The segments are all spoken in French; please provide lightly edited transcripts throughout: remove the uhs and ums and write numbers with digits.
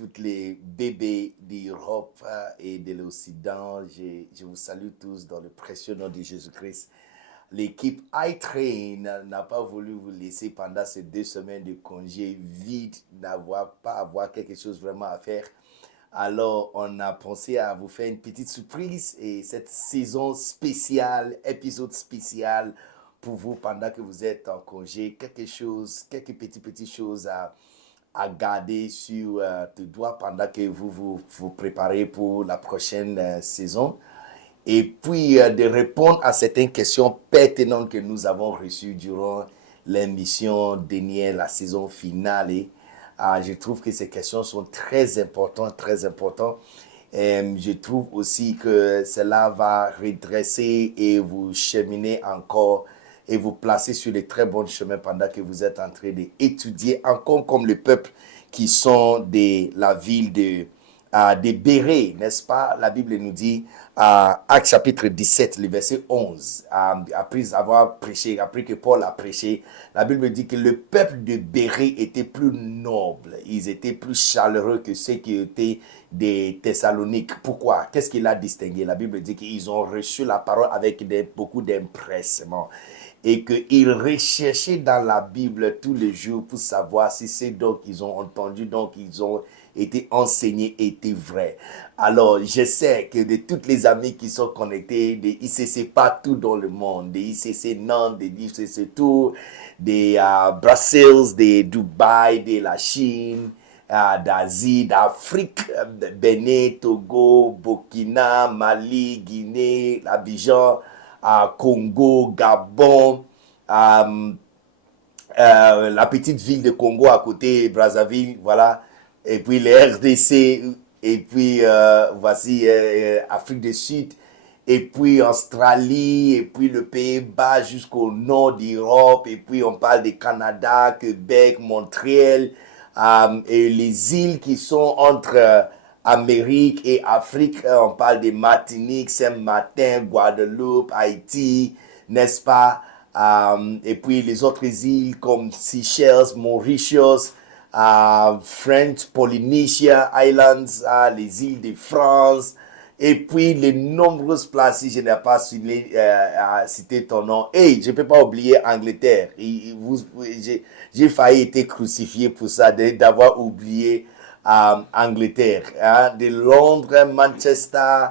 toutes les bébés d'Europe et de l'Occident. Je vous salue tous dans le précieux nom de Jésus-Christ. L'équipe iTrain n'a pas voulu vous laisser pendant ces 2 semaines de congé vide, pas avoir quelque chose vraiment à faire. Alors, on a pensé à vous faire une petite surprise et cette saison spéciale, épisode spécial pour vous pendant que vous êtes en congé, quelques petites choses à garder sur tes doigts pendant que vous préparez pour la prochaine saison. Et puis de répondre à certaines questions pertinentes que nous avons reçues durant l'émission dernière, la saison finale. Et, je trouve que ces questions sont très importantes, très importantes. Et je trouve aussi que cela va redresser et vous cheminer encore et vous placer sur les très bons chemins pendant que vous êtes en train d'étudier encore comme le peuple qui sont de la ville des Bérets, n'est-ce pas? La Bible nous dit, Actes chapitre 17, le verset 11, après avoir prêché, après que Paul a prêché, la Bible dit que le peuple de Bérets était plus noble, ils étaient plus chaleureux que ceux qui étaient des Thessaloniques. Pourquoi? Qu'est-ce qu'il a distingué? La Bible dit qu'ils ont reçu la parole avec beaucoup d'empressement et qu'ils recherchaient dans la Bible tous les jours pour savoir si c'est donc qu'ils ont entendu, donc ils ont été enseignés était vrai. Alors, je sais que de toutes les amis qui sont connectés, des ICC partout dans le monde, des ICC Nantes, des ICC Tours, des Bruxelles, des Dubaï, de la Chine, d'Asie, d'Afrique, Bénin, Togo, Burkina, Mali, Guinée, Abidjan, Congo, Gabon, la petite ville de Congo à côté, Brazzaville, voilà. Et puis les RDC, et puis voici Afrique du Sud, et puis Australie, et puis le Pays-Bas jusqu'au nord d'Europe, et puis on parle du Canada, Québec, Montréal, et les îles qui sont entre Amérique et Afrique, on parle de Martinique, Saint-Martin, Guadeloupe, Haïti, n'est-ce pas? Et puis les autres îles comme Seychelles, Mauritius, French Polynesia Islands, les îles de France, et puis les nombreuses places, si je n'ai pas cité ton nom. Et je ne peux pas oublier Angleterre. J'ai failli être crucifié pour ça, d'avoir oublié Angleterre. Hein, de Londres, Manchester,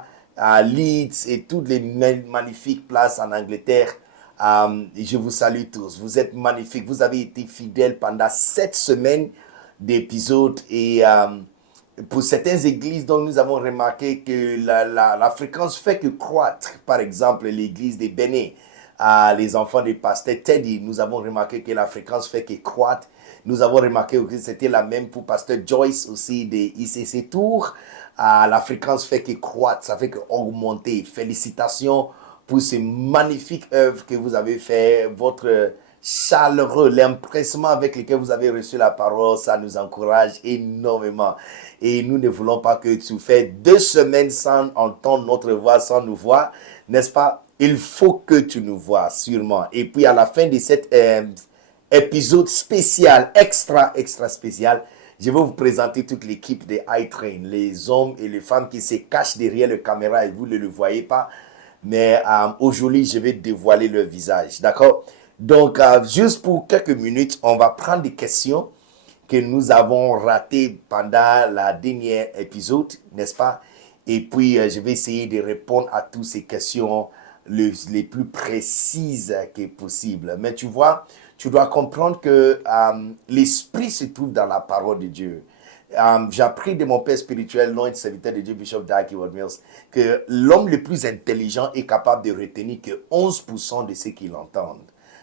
Leeds et toutes les magnifiques places en Angleterre. Je vous salue tous. Vous êtes magnifiques. Vous avez été fidèles pendant 7 semaines d'épisodes. Et pour certaines églises, donc, nous avons remarqué que la fréquence fait que croître. Par exemple, l'église de Bénin, les enfants des pasteurs Teddy, nous avons remarqué que la fréquence fait que croître. Nous avons remarqué que c'était la même pour pasteur Joyce aussi des ICC Tours. La fréquence fait que croître, ça fait que augmenter. Félicitations pour ces magnifiques œuvres que vous avez fait, votre chaleureux, l'empressement avec lequel vous avez reçu la parole, ça nous encourage énormément. Et nous ne voulons pas que tu fais 2 semaines sans entendre notre voix, sans nous voir, n'est-ce pas? Il faut que tu nous vois, sûrement. Et puis à la fin de cet épisode spécial, extra spécial, je vais vous présenter toute l'équipe de iTrain, les hommes et les femmes qui se cachent derrière la caméra et vous ne le voyez pas. Mais aujourd'hui, je vais dévoiler leur visage. D'accord? Donc, juste pour quelques minutes, on va prendre des questions que nous avons ratées pendant la dernière épisode, n'est-ce pas? Et puis, je vais essayer de répondre à toutes ces questions les plus précises que possible. Mais tu vois, tu dois comprendre que l'esprit se trouve dans la parole de Dieu. J'ai appris de mon père spirituel, non serviteur de Dieu, Bishop Dag Heward-Mills, que l'homme le plus intelligent est capable de retenir que 11% de ce qu'il entend.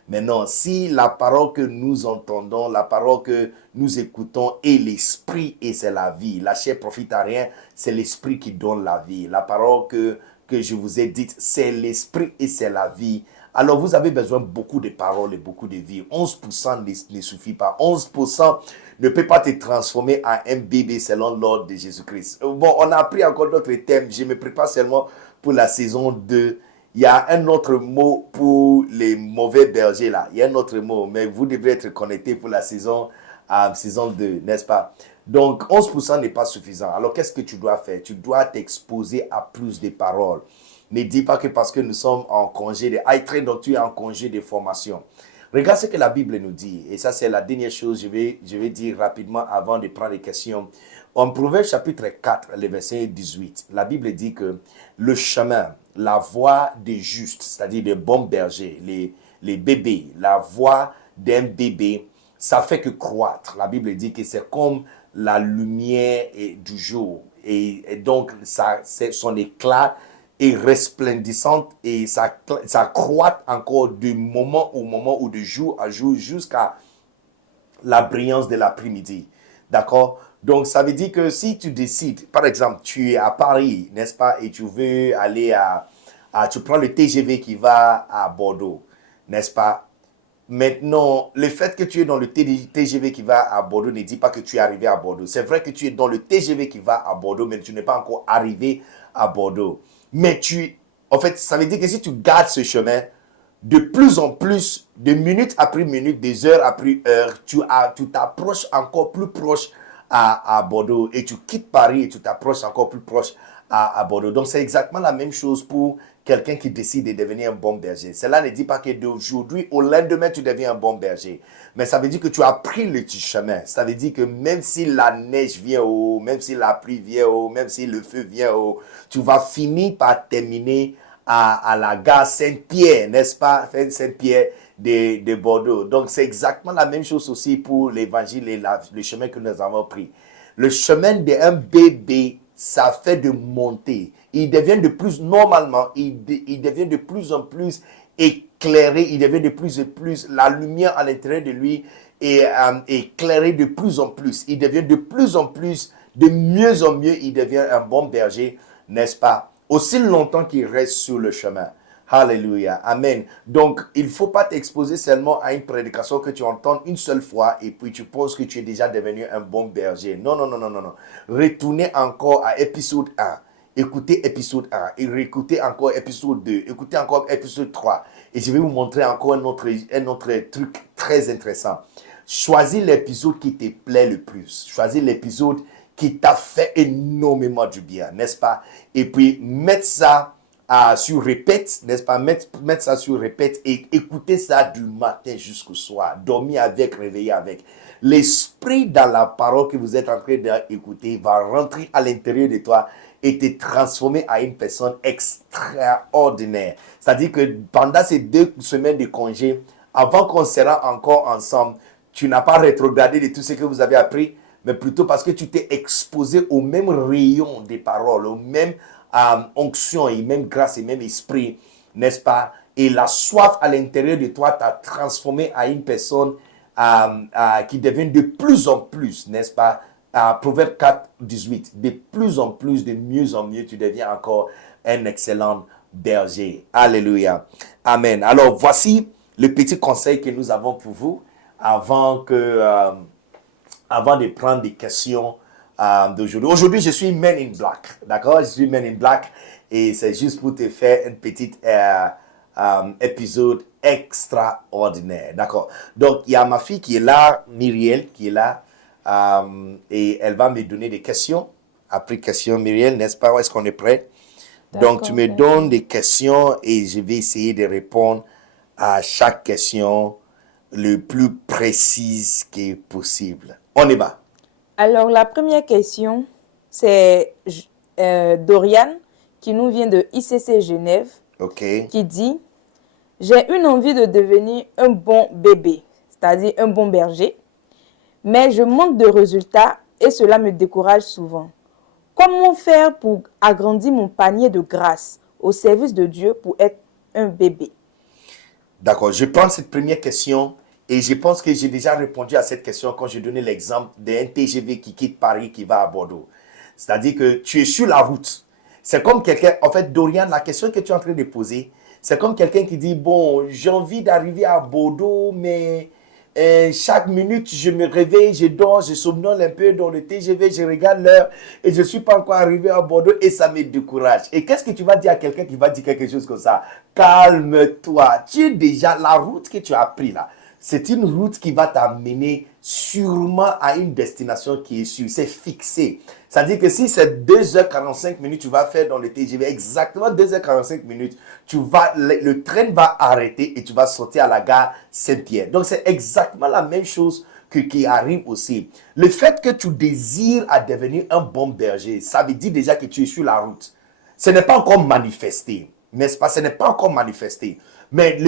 Maintenant, si la parole que nous entendons, la parole que nous écoutons est l'esprit et c'est la vie, la chair profite à rien, c'est l'esprit qui donne la vie. La parole que je vous ai dite, c'est l'esprit et c'est la vie. Alors, vous avez besoin de beaucoup de paroles et beaucoup de vie. 11% ne suffit pas. 11% ne peut pas te transformer en un bébé selon l'ordre de Jésus-Christ. Bon, on a appris encore d'autres thèmes. Je me prépare seulement pour la saison 2. Il y a un autre mot pour les mauvais bergers là. Il y a un autre mot, mais vous devrez être connecté pour la saison 2, n'est-ce pas? Donc, 11% n'est pas suffisant. Alors, qu'est-ce que tu dois faire? Tu dois t'exposer à plus de paroles. Ne dis pas que parce que nous sommes en congé de train, donc tu es en congé de formation. Regarde ce que la Bible nous dit. Et ça, c'est la dernière chose que je vais dire rapidement avant de prendre les questions. En Proverbe chapitre 4, le verset 18, la Bible dit que le chemin, la voie des justes, c'est-à-dire des bons bergers, les bébés, la voie d'un bébé, ça fait que croître. La Bible dit que c'est comme la lumière du jour. Et donc, son éclat est resplendissante et ça croît encore de moment au moment ou de jour à jour jusqu'à la brillance de l'après-midi. D'accord? Donc, ça veut dire que si tu décides, par exemple, tu es à Paris, n'est-ce pas, et tu veux aller tu prends le TGV qui va à Bordeaux, n'est-ce pas? Maintenant, le fait que tu es dans le TGV qui va à Bordeaux ne dit pas que tu es arrivé à Bordeaux. C'est vrai que tu es dans le TGV qui va à Bordeaux, mais tu n'es pas encore arrivé à Bordeaux. Mais en fait, ça veut dire que si tu gardes ce chemin, de plus en plus, de minutes après minutes, des heures après heures, tu t'approches encore plus proche à Bordeaux et tu quittes Paris et tu t'approches encore plus proche à Bordeaux. Donc, c'est exactement la même chose pour quelqu'un qui décide de devenir un bon berger. Cela ne dit pas que d'aujourd'hui au lendemain, tu deviens un bon berger. Mais ça veut dire que tu as pris le petit chemin. Ça veut dire que même si la neige vient haut, même si la pluie vient haut, même si le feu vient haut, tu vas finir par terminer à la gare Saint-Pierre, n'est-ce pas? Saint-Pierre de Bordeaux. Donc, c'est exactement la même chose aussi pour l'évangile et le chemin que nous avons pris. Le chemin d'un bébé, ça fait de monter. Il devient de plus, normalement, il devient de plus en plus éclairé, il devient de plus en plus, la lumière à l'intérieur de lui est éclairée de plus en plus. Il devient de plus en plus, de mieux en mieux, il devient un bon berger, n'est-ce pas? Aussi longtemps qu'il reste sur le chemin. Alléluia. Amen. Donc, il ne faut pas t'exposer seulement à une prédication que tu entends une seule fois et puis tu penses que tu es déjà devenu un bon berger. Non, non, non, non, non, non. Retournez encore à épisode 1. Écoutez épisode 1 et réécoutez encore épisode 2. Écoutez encore épisode 3. Et je vais vous montrer encore un autre truc très intéressant. Choisis l'épisode qui te plaît le plus. Choisis l'épisode qui t'a fait énormément du bien, n'est-ce pas? Et puis, mettre ça sur répète, n'est-ce pas? Mettre ça sur répète et écouter ça du matin jusqu'au soir. Dormir avec, réveiller avec. L'esprit dans la parole que vous êtes en train d'écouter va rentrer à l'intérieur de toi et te transformer à une personne extraordinaire. C'est-à-dire que pendant ces 2 semaines de congé, avant qu'on sera encore ensemble, tu n'as pas rétrogradé de tout ce que vous avez appris, mais plutôt parce que tu t'es exposé au même rayon des paroles, aux mêmes onctions et même grâce et même esprit, n'est-ce pas? Et la soif à l'intérieur de toi t'a transformé à une personne qui devient de plus en plus, n'est-ce pas? Proverbe 4, 18, de plus en plus, de mieux en mieux, tu deviens encore un excellent berger. Alléluia. Amen. Alors, voici le petit conseil que nous avons pour vous avant de prendre des questions d'aujourd'hui. Aujourd'hui, je suis Men in Black, d'accord? Je suis Men in Black et c'est juste pour te faire une petite épisode extraordinaire, d'accord? Donc, il y a ma fille qui est là, Myriel, qui est là, et elle va me donner des questions. Après question, Myriel, n'est-ce pas? Est-ce qu'on est prêt? Donc, tu me donnes des questions et je vais essayer de répondre à chaque question le plus précise que possible. On y va. Alors, la première question, c'est Dorian, qui nous vient de ICC Genève, qui dit « J'ai une envie de devenir un bon bébé, c'est-à-dire un bon berger, mais je manque de résultats et cela me décourage souvent. Comment faire pour agrandir mon panier de grâce au service de Dieu pour être un bébé ?» D'accord, je prends cette première question et je pense que j'ai déjà répondu à cette question quand j'ai donné l'exemple d'un TGV qui quitte Paris qui va à Bordeaux. C'est-à-dire que tu es sur la route. C'est comme quelqu'un, en fait, Dorian, la question que tu es en train de poser, c'est comme quelqu'un qui dit, bon, j'ai envie d'arriver à Bordeaux, mais chaque minute, je me réveille, je dors, je somnole un peu dans le TGV, je regarde l'heure et je ne suis pas encore arrivé à Bordeaux et ça me décourage. Et qu'est-ce que tu vas dire à quelqu'un qui va dire quelque chose comme ça? Calme-toi. Tu es déjà, la route que tu as pris là, c'est une route qui va t'amener sûrement à une destination qui est sûre. C'est fixé. C'est-à-dire que si c'est 2h45 minutes, tu vas faire dans le TGV, exactement 2h45 minutes, le train va arrêter et tu vas sortir à la gare Saint-Pierre. Donc, c'est exactement la même chose qui arrive aussi. Le fait que tu désires à devenir un bon berger, ça veut dire déjà que tu es sur la route. Ce n'est pas encore manifesté, n'est-ce pas? Ce n'est pas encore manifesté. Mais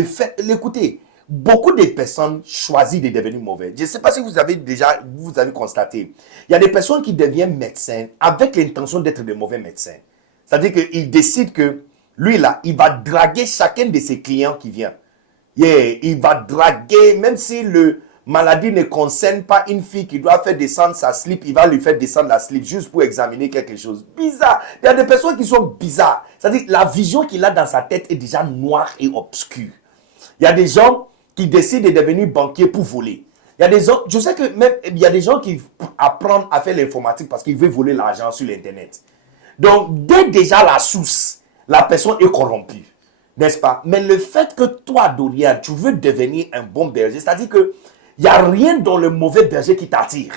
écoutez, beaucoup de personnes choisissent de devenir mauvais. Je ne sais pas si vous avez constaté. Il y a des personnes qui deviennent médecins avec l'intention d'être de mauvais médecins. C'est-à-dire qu'ils décident que lui là, il va draguer chacun de ses clients qui vient. Il va draguer, même si le maladie ne concerne pas une fille qui doit faire descendre sa slip, il va lui faire descendre la slip juste pour examiner quelque chose. Bizarre. Il y a des personnes qui sont bizarres. C'est-à-dire que la vision qu'il a dans sa tête est déjà noire et obscure. Il y a des gens qui décident de devenir banquier pour voler. Il y a des gens, je sais que même il y a des gens qui apprennent à faire l'informatique parce qu'ils veulent voler l'argent sur l'internet. Donc, dès déjà la source, la personne est corrompue. N'est-ce pas? Mais le fait que toi, Dorian, tu veux devenir un bon berger, c'est-à-dire que il n'y a rien dans le mauvais berger qui t'attire.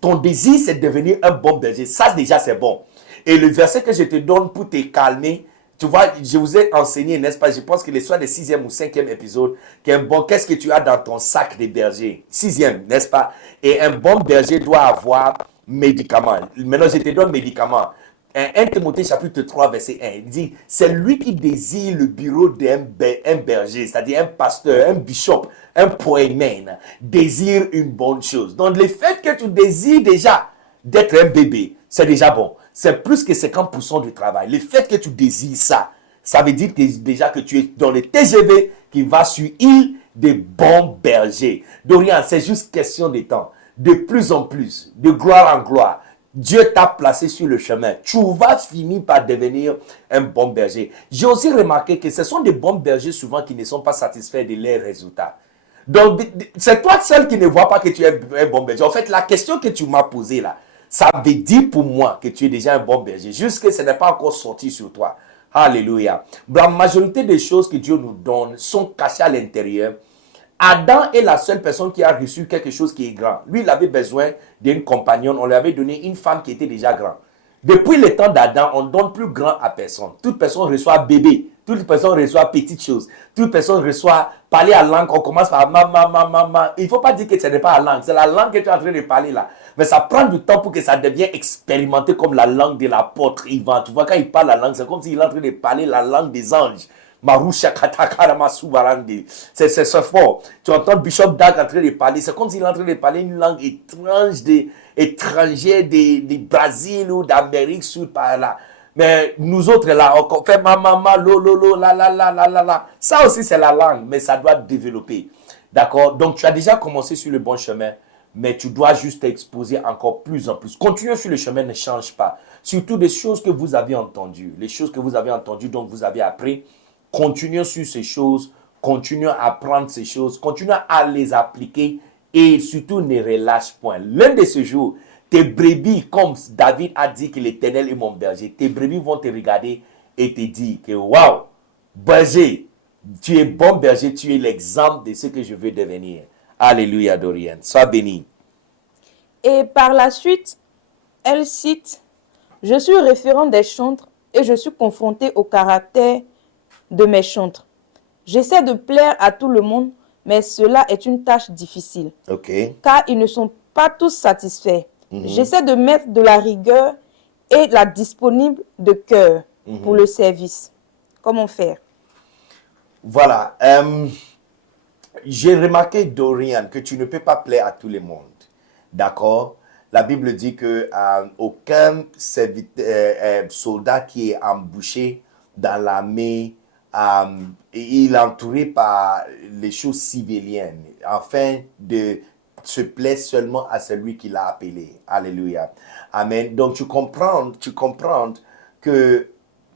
Ton désir, c'est de devenir un bon berger. Ça, déjà, c'est bon. Et le verset que je te donne pour te calmer, tu vois, je vous ai enseigné, n'est-ce pas? Je pense qu'il est soit le 6e ou 5e épisode, qu'est-ce que tu as dans ton sac de berger? 6e, n'est-ce pas? Et un bon berger doit avoir médicaments. Maintenant, je te donne médicaments. 1 Timothée chapitre 3 verset 1, il dit, c'est lui qui désire le bureau d'un berger, c'est-à-dire un pasteur, un bishop, un poimen, désire une bonne chose. Donc le fait que tu désires déjà d'être un bébé, c'est déjà bon. C'est plus que 50% du travail. Le fait que tu désires ça, ça veut dire déjà que tu es dans le TGV qui va sur île des bons bergers. Dorian, c'est juste question de temps. De plus en plus, de gloire en gloire, Dieu t'a placé sur le chemin. Tu vas finir par devenir un bon berger. J'ai aussi remarqué que ce sont des bons bergers souvent qui ne sont pas satisfaits de leurs résultats. Donc, c'est toi seul qui ne vois pas que tu es un bon berger. En fait, la question que tu m'as posée là, ça veut dire pour moi que tu es déjà un bon berger. Juste que ce n'est pas encore sorti sur toi. Alléluia. La majorité des choses que Dieu nous donne sont cachées à l'intérieur. Adam est la seule personne qui a reçu quelque chose qui est grand. Lui, il avait besoin d'une compagnonne. On lui avait donné une femme qui était déjà grande. Depuis le temps d'Adam, on ne donne plus grand à personne. Toute personne reçoit bébé. Toute personne reçoit petite chose. Toute personne reçoit parler à langue. On commence par maman. Il ne faut pas dire que ce n'est pas la langue. C'est la langue que tu es en train de parler là. Mais ça prend du temps pour que ça devienne expérimenté comme la langue de l'apôtre Ivan. Tu vois, quand il parle la langue, c'est comme s'il est en train de parler la langue des anges. C'est fort. Tu entends Bishop Dag en train de parler. C'est comme s'il est en train de parler une langue étrangère du Brésil ou d'Amérique Sud par là. Mais nous autres là, on fait maman, lo, la. Ça aussi c'est la langue, mais ça doit développer. D'accord? Donc tu as déjà commencé sur le bon chemin, mais tu dois juste t'exposer encore plus en plus. Continuer sur le chemin ne change pas. Surtout des choses que vous avez entendues. Les choses que vous avez entendues, donc vous avez appris. Continuons sur ces choses, continuons à apprendre ces choses, continuons à les appliquer et surtout ne relâche point. L'un de ces jours, tes brebis, comme David a dit que l'Éternel est mon berger, tes brebis vont te regarder et te dire que waouh, berger, tu es bon berger, tu es l'exemple de ce que je veux devenir. Alléluia, Dorian. Sois béni. Et par la suite, elle cite, je suis référent des chantres et je suis confronté au caractère de mes chantres. J'essaie de plaire à tout le monde, mais cela est une tâche difficile. Car ils ne sont pas tous satisfaits. J'essaie de mettre de la rigueur et de la disponible de cœur pour le service. Comment faire? Voilà. J'ai remarqué, Dorian, que tu ne peux pas plaire à tout le monde. D'accord? La Bible dit que aucun soldat qui est embauché dans l'armée, il est entouré par les choses civiliennes, afin de se plaire seulement à celui qui l'a appelé. Alléluia. Amen. Donc tu comprends que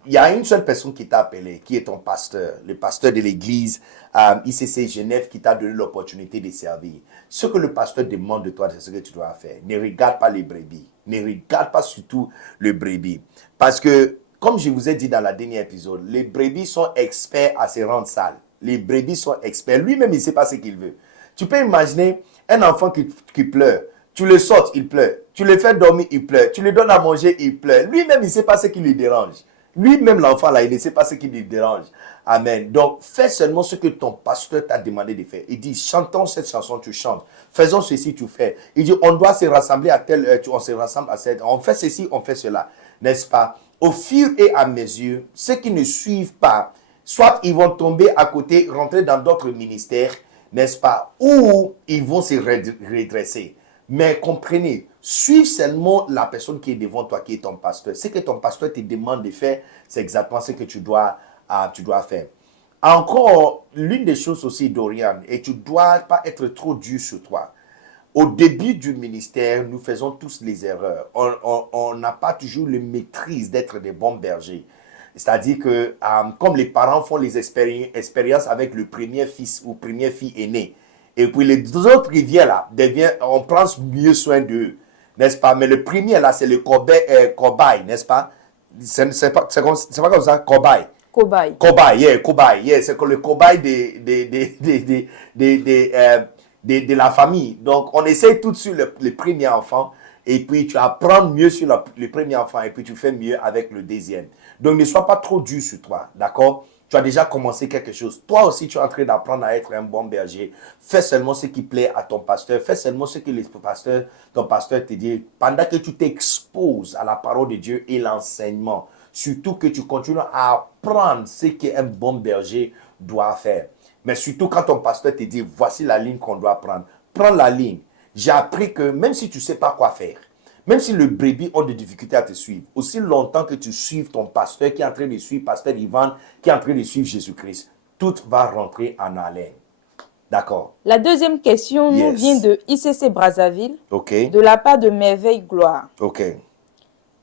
il y a une seule personne qui t'a appelé, qui est ton pasteur, le pasteur de l'église ICC Genève, qui t'a donné l'opportunité de servir. Ce que le pasteur demande de toi, c'est ce que tu dois faire. Ne regarde pas les brebis. Ne regarde pas surtout le brebis. Parce que, comme je vous ai dit dans la dernière épisode, les brebis sont experts à se rendre sales. Les brebis sont experts. Lui-même, il ne sait pas ce qu'il veut. Tu peux imaginer un enfant qui pleure. Tu le sortes, il pleure. Tu le fais dormir, il pleure. Tu lui donnes à manger, il pleure. Lui-même, il ne sait pas ce qui lui dérange. Lui-même, l'enfant, là, il ne sait pas ce qui lui dérange. Amen. Donc, fais seulement ce que ton pasteur t'a demandé de faire. Il dit, chantons cette chanson, tu chantes. Faisons ceci, tu fais. Il dit, on doit se rassembler à telle heure, on se rassemble à cette heure. On fait ceci, on fait cela. N'est-ce pas? Au fur et à mesure, ceux qui ne suivent pas, soit ils vont tomber à côté, rentrer dans d'autres ministères, n'est-ce pas? Ou ils vont se redresser. Mais comprenez, suis seulement la personne qui est devant toi, qui est ton pasteur. Ce que ton pasteur te demande de faire, c'est exactement ce que tu dois faire. Encore, l'une des choses aussi, Dorian, et tu ne dois pas être trop dur sur toi. Au début du ministère, nous faisons tous les erreurs. On n'a pas toujours le maîtrise d'être des bons bergers. C'est-à-dire que, comme les parents font les expériences avec le premier fils ou première fille aînée, et puis les autres qui viennent là, on prend mieux soin d'eux, n'est-ce pas? Mais le premier là, c'est le cobaye, n'est-ce pas? C'est pas comme ça, cobaye. Cobaye, yeah, c'est le cobaye de la famille. Donc, on essaie tout de suite le premier enfant, et puis tu apprends mieux sur le premier enfant, et puis tu fais mieux avec le deuxième. Donc, ne sois pas trop dur sur toi, d'accord? Tu as déjà commencé quelque chose. Toi aussi, tu es en train d'apprendre à être un bon berger. Fais seulement ce qui plaît à ton pasteur. Fais seulement ce que ton pasteur te dit. Pendant que tu t'exposes à la parole de Dieu et l'enseignement, surtout que tu continues à apprendre ce qu'un bon berger doit faire. Mais surtout quand ton pasteur te dit, voici la ligne qu'on doit prendre. Prends la ligne. J'ai appris que même si tu ne sais pas quoi faire, même si le brebis ont des difficultés à te suivre, aussi longtemps que tu suives ton pasteur qui est en train de suivre pasteur Ivan, qui est en train de suivre Jésus-Christ, tout va rentrer en haleine. D'accord. La deuxième question nous vient de ICC Brazzaville, de la part de Merveille Gloire.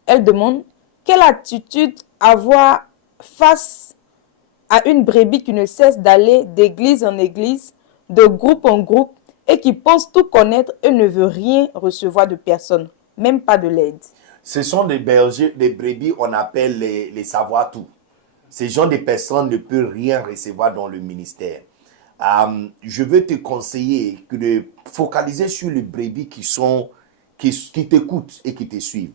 Elle demande, quelle attitude avoir face à une brebis qui ne cesse d'aller d'église en église, de groupe en groupe, et qui pense tout connaître et ne veut rien recevoir de personne, même pas de l'aide? Ce sont des bergers, des brebis, on appelle les savoir-tout. Ces gens de personnes ne peuvent rien recevoir dans le ministère. Je veux te conseiller de focaliser sur les brebis qui t'écoutent et qui te suivent.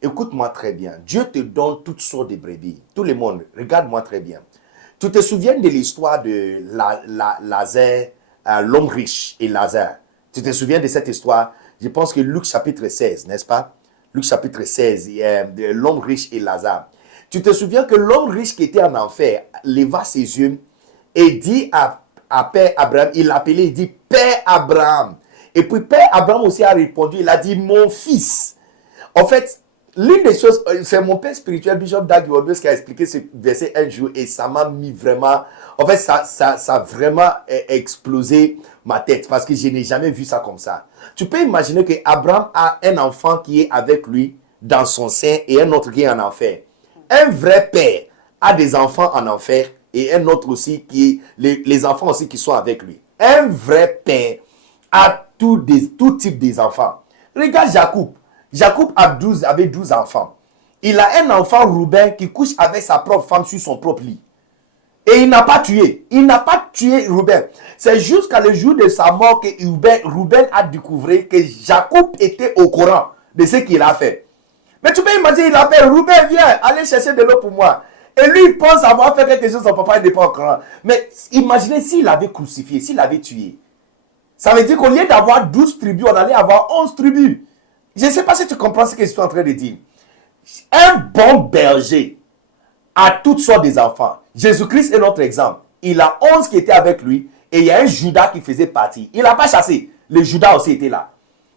Écoute-moi très bien. Dieu te donne toutes sortes de brebis. Tout le monde, regarde-moi très bien. Tu te souviens de l'histoire de Lazare, l'homme riche et Lazare? Tu te souviens de cette histoire? Je pense que Luc chapitre 16, n'est-ce pas? Luc chapitre 16, l'homme riche et Lazare. Tu te souviens que l'homme riche qui était en enfer leva ses yeux et dit à Père Abraham, il l'appelait, il dit Père Abraham. Et puis Père Abraham aussi a répondu, il a dit mon fils. En fait, l'une des choses, c'est mon père spirituel, Bishop Dag Heward-Mills, qui a expliqué ce verset un jour et ça m'a mis vraiment, en fait, ça a vraiment explosé ma tête parce que je n'ai jamais vu ça comme ça. Tu peux imaginer qu'Abraham a un enfant qui est avec lui dans son sein et un autre qui est en enfer. Un vrai père a des enfants en enfer et un autre aussi les enfants aussi qui sont avec lui. Un vrai père a tout type des enfants. Regarde Jacob. Jacob avait 12 enfants. Il a un enfant, Rouben, qui couche avec sa propre femme sur son propre lit. Et il n'a pas tué. Il n'a pas tué Rouben. C'est jusqu'à le jour de sa mort que Rouben a découvert que Jacob était au courant de ce qu'il a fait. Mais tu peux imaginer, il appelle Rouben, viens, allez chercher de l'eau pour moi. Et lui, il pense avoir fait quelque chose, son papa n'est pas au courant. Mais imaginez s'il avait crucifié, s'il avait tué. Ça veut dire qu'au lieu d'avoir 12 tribus, on allait avoir 11 tribus. Je ne sais pas si tu comprends ce que je suis en train de dire. Un bon berger a toutes sortes d'enfants. Jésus-Christ est notre exemple. Il a 11 qui étaient avec lui et il y a un Judas qui faisait partie. Il n'a pas chassé. Le Judas aussi était là.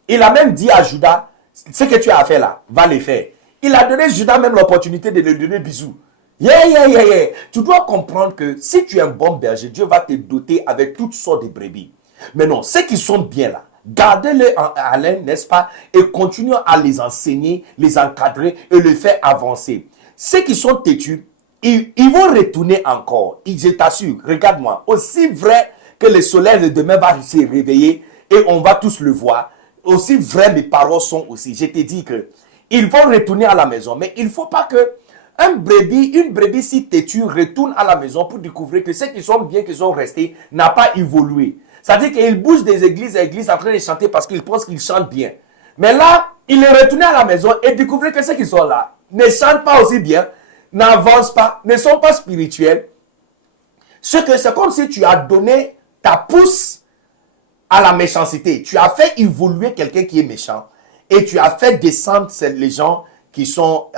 Il a même dit à Judas, ce que tu as à faire là, va le faire. Il a donné à Judas même l'opportunité de lui donner bisous. Yeah. Tu dois comprendre que si tu es un bon berger, Dieu va te doter avec toutes sortes de brebis. Mais non, ceux qui sont bien là, gardez-les en haleine, n'est-ce pas? Et continuez à les enseigner, les encadrer et les faire avancer. Ceux qui sont têtus, ils vont retourner encore. Je t'assure, regarde-moi, aussi vrai que le soleil de demain va se réveiller et on va tous le voir, aussi vrai mes paroles sont aussi. Je te dis que ils vont retourner à la maison, mais il ne faut pas que Une brebis si têtue retourne à la maison pour découvrir que ceux qui sont bien, qui sont restés, n'a pas évolué. C'est-à-dire qu'il bouge des églises à églises en train de chanter parce qu'il pense qu'il chante bien. Mais là, il est retourné à la maison et découvre que ceux qui sont là ne chantent pas aussi bien, n'avancent pas, ne sont pas spirituels. C'est comme si tu as donné ta pousse à la méchanceté. Tu as fait évoluer quelqu'un qui est méchant et tu as fait descendre les gens qui sont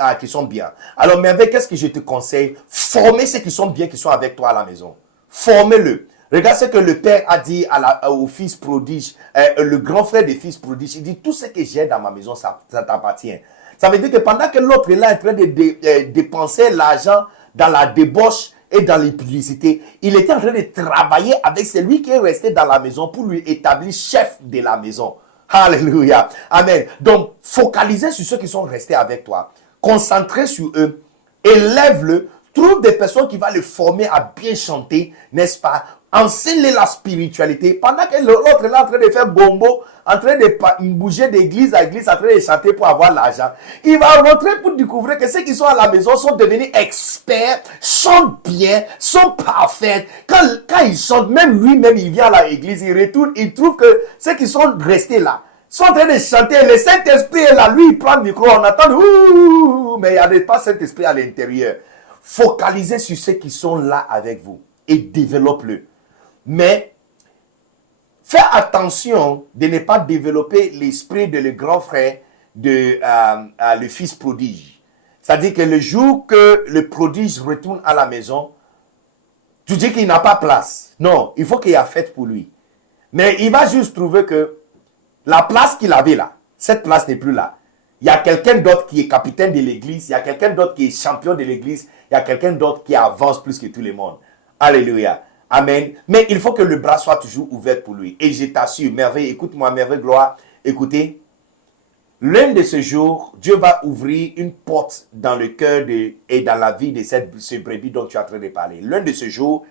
bien. Alors, Merveille, qu'est-ce que je te conseille? Formez ceux qui sont bien, qui sont avec toi à la maison. Formez-le. Regarde ce que le père a dit au fils prodige, le grand frère des fils prodiges. Il dit, tout ce que j'ai dans ma maison, ça t'appartient. Ça veut dire que pendant que l'autre est là en train de dépenser l'argent dans la débauche et dans l'impudiquité, il était en train de travailler avec celui qui est resté dans la maison pour lui établir chef de la maison. Alléluia. Amen. Donc, focalisez sur ceux qui sont restés avec toi. Concentrez sur eux. Élève-le. Trouve des personnes qui vont le former à bien chanter, n'est-ce pas? Enseigne-les la spiritualité. Pendant que l'autre est là en train de faire bombo, en train de bouger d'église à église, en train de chanter pour avoir l'argent, il va rentrer pour découvrir que ceux qui sont à la maison sont devenus experts, chantent bien, sont parfaits. Quand ils chantent, même lui-même, il vient à l'église, il retourne, il trouve que ceux qui sont restés là sont en train de chanter. Le Saint-Esprit est là, lui, il prend le micro, on attend, ouh, mais il n'y a pas Saint-Esprit à l'intérieur. Focalisez sur ceux qui sont là avec vous et développe-le. Mais fais attention de ne pas développer l'esprit de le grand frère de le fils prodige. C'est-à-dire que le jour que le prodige retourne à la maison, tu dis qu'il n'a pas place. Non, il faut qu'il y ait fête pour lui. Mais il va juste trouver que la place qu'il avait là, cette place n'est plus là. Il y a quelqu'un d'autre qui est capitaine de l'église, il y a quelqu'un d'autre qui est champion de l'église, il y a quelqu'un d'autre qui avance plus que tout le monde. Alléluia. Amen. Mais il faut que le bras soit toujours ouvert pour lui. Et je t'assure, merveille, écoute-moi, merveille, gloire. Écoutez, l'un de ces jours, Dieu va ouvrir une porte dans le cœur et dans la vie de ce brebis dont tu es en train de parler. L'un de ces jours,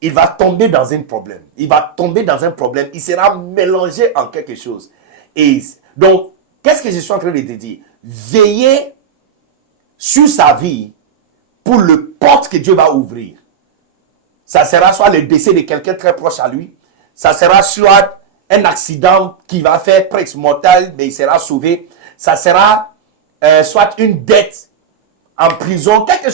il va tomber dans un problème. Il va tomber dans un problème. Il sera mélangé en quelque chose. Et donc, qu'est-ce que je suis en train de te dire? Veillez sur sa vie pour le porte que Dieu va ouvrir. Ça sera soit le décès de quelqu'un très proche à lui. Ça sera soit un accident qui va faire presque mortel, mais il sera sauvé. Ça sera soit une dette en prison. Quelque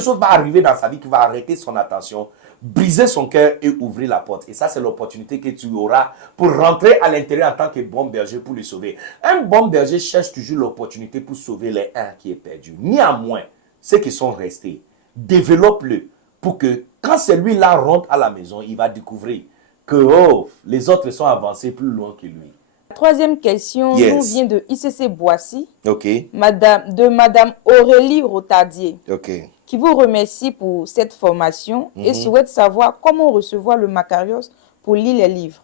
chose va arriver dans sa vie qui va arrêter son attention, briser son cœur et ouvrir la porte. Et ça, c'est l'opportunité que tu auras pour rentrer à l'intérieur en tant que bon berger pour le sauver. Un bon berger cherche toujours l'opportunité pour sauver les uns qui est perdu. Néanmoins, ceux qui sont restés, développe-le pour que quand celui-là rentre à la maison, il va découvrir que les autres sont avancés plus loin que lui. La troisième question nous vient de ICC Boissy, de Madame Aurélie Rotadier, qui vous remercie pour cette formation et souhaite savoir comment recevoir le Macarios pour lire les livres.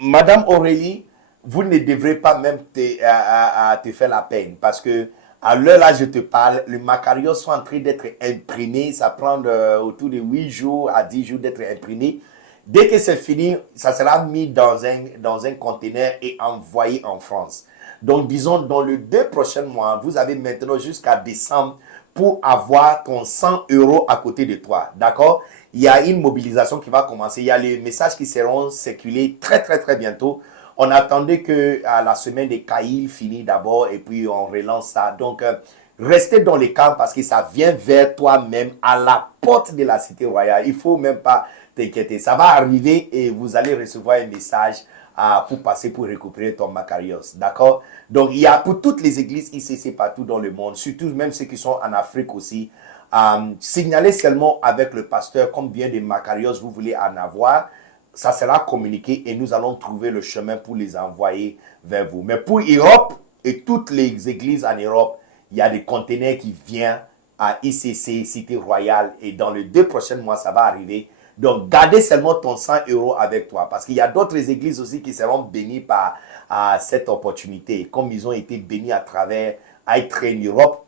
Madame Aurélie, vous ne devrez pas même te faire la peine parce que à l'heure là, je te parle, les Macarios sont en train d'être imprimés. Ça prend autour de 8 jours à 10 jours d'être imprimés. Dès que c'est fini, ça sera mis dans un conteneur et envoyé en France. Donc, disons, dans les 2 prochains mois, vous avez maintenant jusqu'à décembre pour avoir ton 100 € à côté de toi. D'accord? Il y a une mobilisation qui va commencer. Il y a les messages qui seront circulés très, très, très bientôt. On attendait que la semaine des caïds finisse d'abord et puis on relance ça. Donc, restez dans les camps parce que ça vient vers toi-même à la porte de la cité royale. Il ne faut même pas t'inquiéter. Ça va arriver et vous allez recevoir un message pour passer pour récupérer ton Macarios. D'accord? Donc, il y a pour toutes les églises ICC partout dans le monde, surtout même ceux qui sont en Afrique aussi. Signalez seulement avec le pasteur combien de Macarios vous voulez en avoir. Ça sera communiqué et nous allons trouver le chemin pour les envoyer vers vous. Mais pour Europe et toutes les églises en Europe, il y a des conteneurs qui viennent à ICC, Cité Royale. Et dans les 2 prochains mois, ça va arriver. Donc, gardez seulement ton 100 € avec toi. Parce qu'il y a d'autres églises aussi qui seront bénies par cette opportunité. Comme ils ont été bénis à travers iTrain Europe.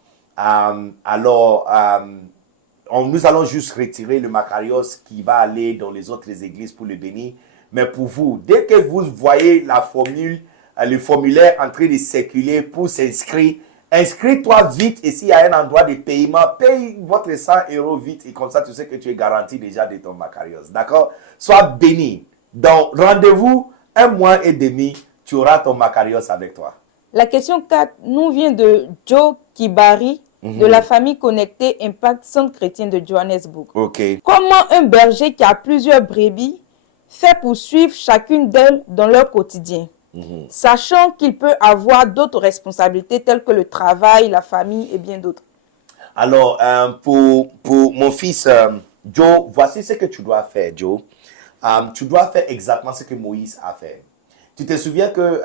Nous allons juste retirer le Macarios qui va aller dans les autres églises pour le bénir. Mais pour vous, dès que vous voyez le formulaire en train de circuler pour s'inscrire inscris-toi vite et s'il y a un endroit de paiement, paye votre 100 € vite et comme ça, tu sais que tu es garanti déjà de ton Macarios. D'accord? Sois béni. Donc, rendez-vous 1 mois et demi, tu auras ton Macarios avec toi. La question 4 nous vient de Joe Kibari, de la famille connectée Impact Centre Chrétien de Johannesburg. Comment un berger qui a plusieurs brebis fait pour suivre chacune d'elles dans leur quotidien, sachant qu'il peut avoir d'autres responsabilités telles que le travail, la famille et bien d'autres? Alors, pour mon fils Joe, voici ce que tu dois faire, Joe. Tu dois faire exactement ce que Moïse a fait. Tu te souviens que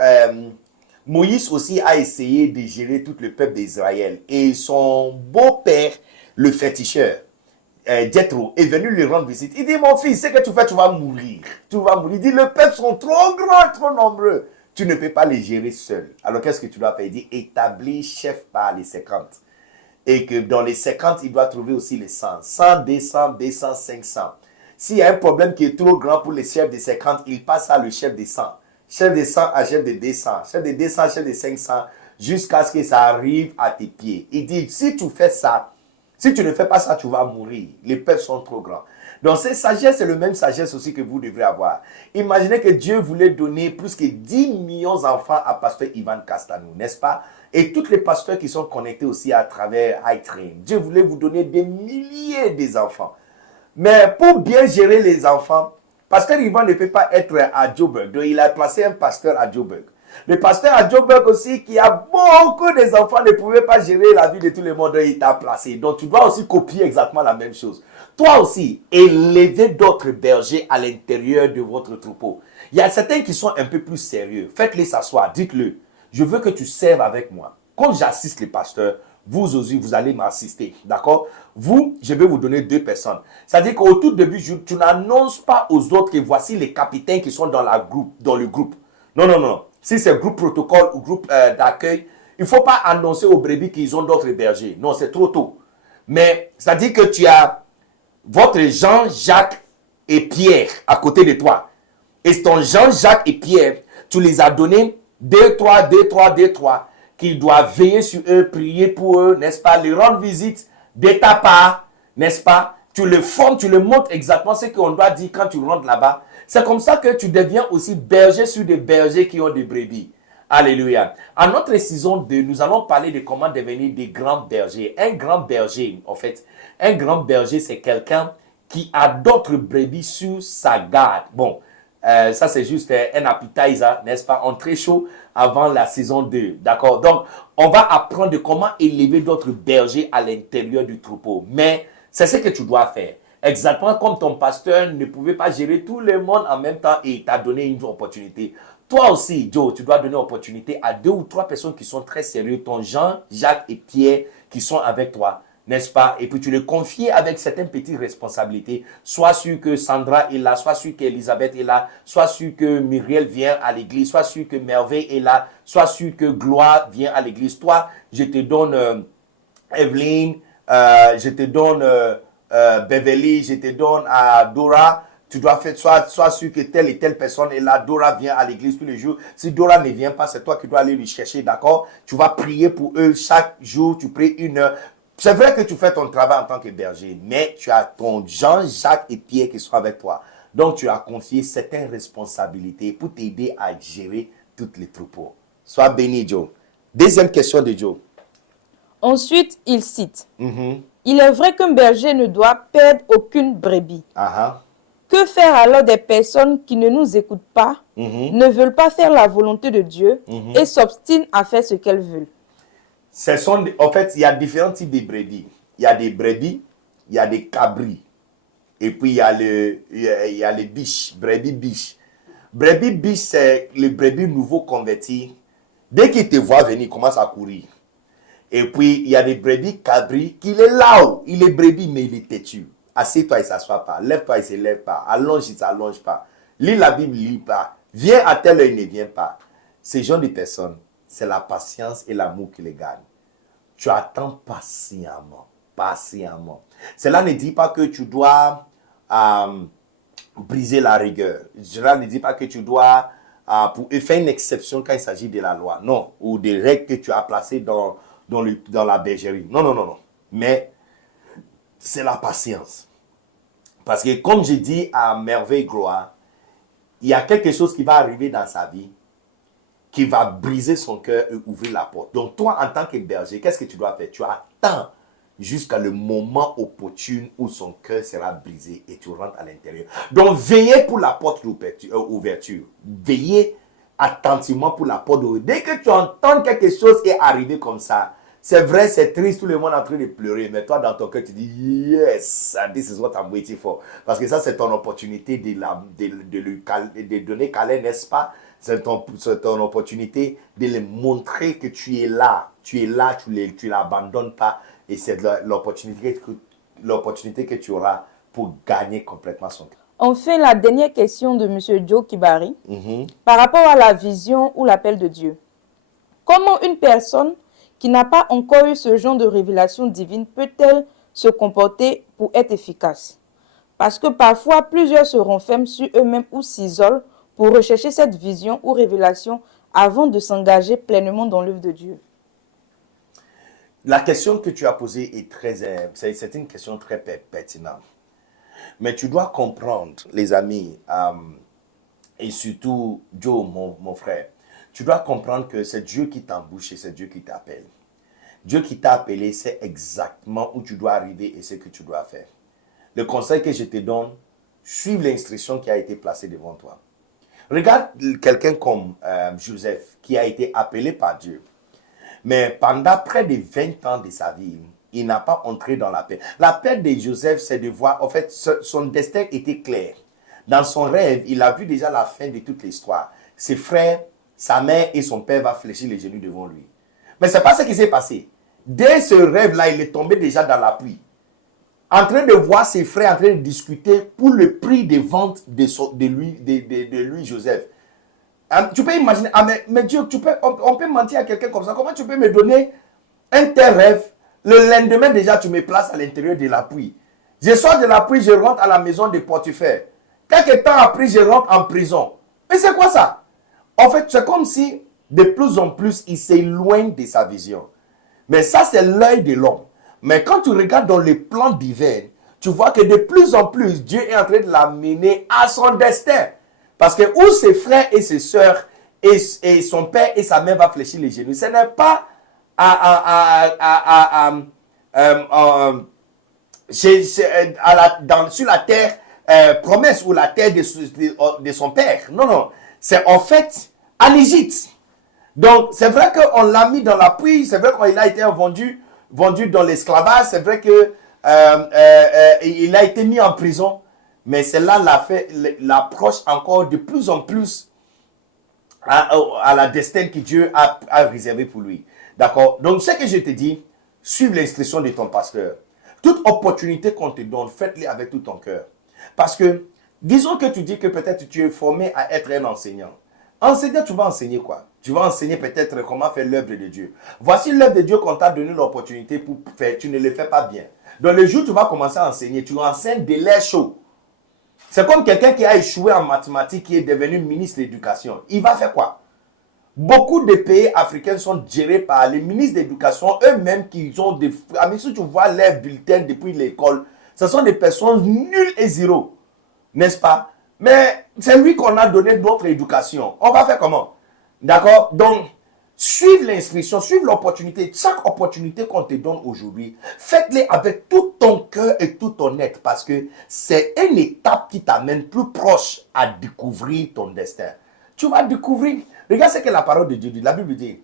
Moïse aussi a essayé de gérer tout le peuple d'Israël. Et son beau-père, le féticheur, Jethro, est venu lui rendre visite. Il dit, mon fils, ce que tu fais, tu vas mourir. Tu vas mourir. Il dit, le peuple sont trop grands, trop nombreux. Tu ne peux pas les gérer seul. Alors, qu'est-ce que tu dois faire? Il dit, établis chef par les 50. Et que dans les 50, il doit trouver aussi les 100. 100, 200, 200, 500. S'il y a un problème qui est trop grand pour les chefs de 50, il passe à le chef de 100. Chef de 100 à chef de 200. Chef de 200, chef de 500. Jusqu'à ce que ça arrive à tes pieds. Il dit, si tu fais ça, si tu ne fais pas ça, tu vas mourir. Les peuples sont trop grands. Donc, cette sagesse, c'est le même sagesse aussi que vous devrez avoir. Imaginez que Dieu voulait donner plus que 10 millions d'enfants à pasteur Ivan Castanou, n'est-ce pas? Et tous les pasteurs qui sont connectés aussi à travers iTrain. Dieu voulait vous donner des milliers d'enfants. Mais pour bien gérer les enfants, pasteur Ivan ne peut pas être à Joburg. Donc, il a placé un pasteur à Joburg. Le pasteur à Joburg aussi, qui a beaucoup d'enfants, ne pouvait pas gérer la vie de tout le monde. Donc, il t'a placé. Donc, tu dois aussi copier exactement la même chose. Toi aussi, élevez d'autres bergers à l'intérieur de votre troupeau. Il y a certains qui sont un peu plus sérieux. Faites-les s'asseoir. Dites-le. Je veux que tu serves avec moi. Quand j'assiste les pasteurs, vous aussi, vous allez m'assister. D'accord? Vous, je vais vous donner 2 personnes. C'est-à-dire qu'au tout début, tu n'annonces pas aux autres que voici les capitaines qui sont dans le groupe. Non, non, non. Si c'est groupe protocole ou groupe d'accueil, il ne faut pas annoncer aux brebis qu'ils ont d'autres bergers. Non, c'est trop tôt. Mais, c'est-à-dire que tu as votre Jean, Jacques et Pierre à côté de toi. Et ton Jean, Jacques et Pierre, tu les as donnés 2, 3, 2, 3, 2, 3, qu'ils doivent veiller sur eux, prier pour eux, n'est-ce pas, les rendre visite de ta part, n'est-ce pas? Tu le formes, tu le montres exactement ce qu'on doit dire quand tu rentres là-bas. C'est comme ça que tu deviens aussi berger sur des bergers qui ont des brebis. Alléluia. En notre saison 2, nous allons parler de comment devenir des grands bergers. Un grand berger, en fait, un grand berger, c'est quelqu'un qui a d'autres brebis sur sa garde. Bon, ça c'est juste un appetizer, n'est-ce pas? Entrée chaud avant la saison 2. D'accord? Donc, on va apprendre de comment élever d'autres bergers à l'intérieur du troupeau. Mais c'est ce que tu dois faire. Exactement comme ton pasteur ne pouvait pas gérer tout le monde en même temps et t'a donné une opportunité. Toi aussi, Joe, tu dois donner l'opportunité à 2 ou 3 personnes qui sont très sérieuses. Ton Jean, Jacques et Pierre qui sont avec toi. N'est-ce pas? Et puis tu les confies avec certaines petites responsabilités. Soit sûr que Sandra est là, soit sûr qu'Elisabeth est là, soit sûr que Muriel vient à l'église, soit sûr que Merveille est là, soit sûr que Gloire vient à l'église. Toi, je te donne Evelyne, je te donne Beverly, je te donne à Dora. Tu dois faire, soit sûr que telle et telle personne est là. Dora vient à l'église tous les jours. Si Dora ne vient pas, c'est toi qui dois aller lui chercher, d'accord? Tu vas prier pour eux chaque jour. Tu pries 1 heure. C'est vrai que tu fais ton travail en tant que berger, mais tu as ton Jean, Jacques et Pierre qui sont avec toi. Donc, tu as confié certaines responsabilités pour t'aider à gérer toutes les troupeaux. Sois béni, Joe. Deuxième question de Joe. Ensuite, il cite. Il est vrai qu'un berger ne doit perdre aucune brebis. Que faire alors des personnes qui ne nous écoutent pas, ne veulent pas faire la volonté de Dieu et s'obstinent à faire ce qu'elles veulent? En fait, il y a différents types de brebis. Il y a des brebis, il y a des cabris. Et puis, il y a les biches, brebis biches. Brebis biches, c'est les brebis nouveaux convertis. Dès qu'ils te voient venir, ils commencent à courir. Et puis, il y a des brebis cabris qui est là-haut. Il est brebis, mais il est têtu. Assieds-toi, il ne s'assoit pas. Lève-toi, il ne se lève pas. Allonge, il ne s'allonge pas. Lis la Bible, il ne lit pas. Viens à telle heure, il ne vient pas. Ces genre de personnes, c'est la patience et l'amour qui les gagnent. Tu attends patiemment. Patiemment. Cela ne dit pas que tu dois briser la rigueur. Cela ne dit pas que tu dois faire une exception quand il s'agit de la loi. Non. Ou des règles que tu as placées dans dans la bergerie. Non, non, non, non. Mais c'est la patience. Parce que comme j'ai dit à Merveille Gloire, il y a quelque chose qui va arriver dans sa vie qui va briser son cœur et ouvrir la porte. Donc toi, en tant que berger, qu'est-ce que tu dois faire? Tu attends jusqu'à le moment opportun où son cœur sera brisé et tu rentres à l'intérieur. Donc veillez pour la porte d'ouverture. Veillez attentivement pour la porte d'ouverture. Dès que tu entends quelque chose est arrivé comme ça, c'est vrai, c'est triste, tout le monde est en train de pleurer, mais toi, dans ton cœur, tu dis, yes, this is what I'm waiting for. Parce que ça, c'est ton opportunité de donner câlin, n'est-ce pas? C'est ton opportunité de lui montrer que tu es là. Tu es là, tu ne l'abandonnes pas. Et c'est l'opportunité que tu auras pour gagner complètement son cœur. Enfin, la dernière question de M. Joe Kibari, par rapport à la vision ou l'appel de Dieu. Comment une personne qui n'a pas encore eu ce genre de révélation divine peut-elle se comporter pour être efficace? Parce que parfois, plusieurs se renferment sur eux-mêmes ou s'isolent pour rechercher cette vision ou révélation avant de s'engager pleinement dans l'œuvre de Dieu. La question que tu as posée c'est une question très pertinente. Mais tu dois comprendre, les amis, et surtout Joe, mon frère, tu dois comprendre que c'est Dieu qui t'embauche et c'est Dieu qui t'appelle. Dieu qui t'a appelé, c'est exactement où tu dois arriver et ce que tu dois faire. Le conseil que je te donne, suive l'instruction qui a été placée devant toi. Regarde quelqu'un comme Joseph, qui a été appelé par Dieu. Mais pendant près de 20 ans de sa vie, il n'a pas entré dans la paix. La paix de Joseph, c'est de voir, en fait, son destin était clair. Dans son rêve, il a vu déjà la fin de toute l'histoire. Ses frères, sa mère et son père vont fléchir les genoux devant lui. Mais ce n'est pas ce qui s'est passé. Dès ce rêve-là, il est tombé déjà dans la pluie. En train de voir ses frères en train de discuter pour le prix de vente de lui, Joseph. Tu peux imaginer, mais Dieu, on peut mentir à quelqu'un comme ça. Comment tu peux me donner un tel rêve? Le lendemain, déjà, tu me places à l'intérieur de la pluie. Je sors de la pluie, je rentre à la maison de Potiphar. Quelques temps après, je rentre en prison. Mais c'est quoi ça? En fait, c'est comme si, de plus en plus, il s'éloigne de sa vision. Mais ça, c'est l'œil de l'homme. Mais quand tu regardes dans les plans divins, tu vois que de plus en plus, Dieu est en train de l'amener à son destin. Parce que où ses frères et ses sœurs et son père et sa mère vont fléchir les genoux, ce n'est pas sur la terre promesse ou la terre de son père. Non, non. C'est en fait en Égypte. Donc, c'est vrai qu'on l'a mis dans la pluie, c'est vrai qu'il a été vendu dans l'esclavage, c'est vrai qu'il a été mis en prison, mais c'est là l'approche encore de plus en plus à la destin que Dieu a réservé pour lui. D'accord? Donc, ce que je te dis, suive l'instruction de ton pasteur. Toute opportunité qu'on te donne, faites-le avec tout ton cœur. Parce que, disons que tu dis que peut-être tu es formé à être un enseignant. Enseignant, tu vas enseigner quoi? Tu vas enseigner peut-être comment faire l'œuvre de Dieu. Voici l'œuvre de Dieu qu'on t'a donné l'opportunité pour faire. Tu ne le fais pas bien. Dans le jour où tu vas commencer à enseigner, tu enseignes de l'air chaud. C'est comme quelqu'un qui a échoué en mathématiques, qui est devenu ministre de l'Éducation. Il va faire quoi? Beaucoup de pays africains sont gérés par les ministres de l'Éducation, eux-mêmes qui ont des... Mais si tu vois leurs bulletins depuis l'école, ce sont des personnes nulles et zéro. N'est-ce pas? Mais c'est lui qu'on a donné notre éducation. On va faire comment? D'accord? Donc, suive l'instruction, suive l'opportunité. Chaque opportunité qu'on te donne aujourd'hui, faites-les avec tout ton cœur et tout ton être. Parce que c'est une étape qui t'amène plus proche à découvrir ton destin. Tu vas découvrir. Regarde ce que la parole de Dieu dit. La Bible dit,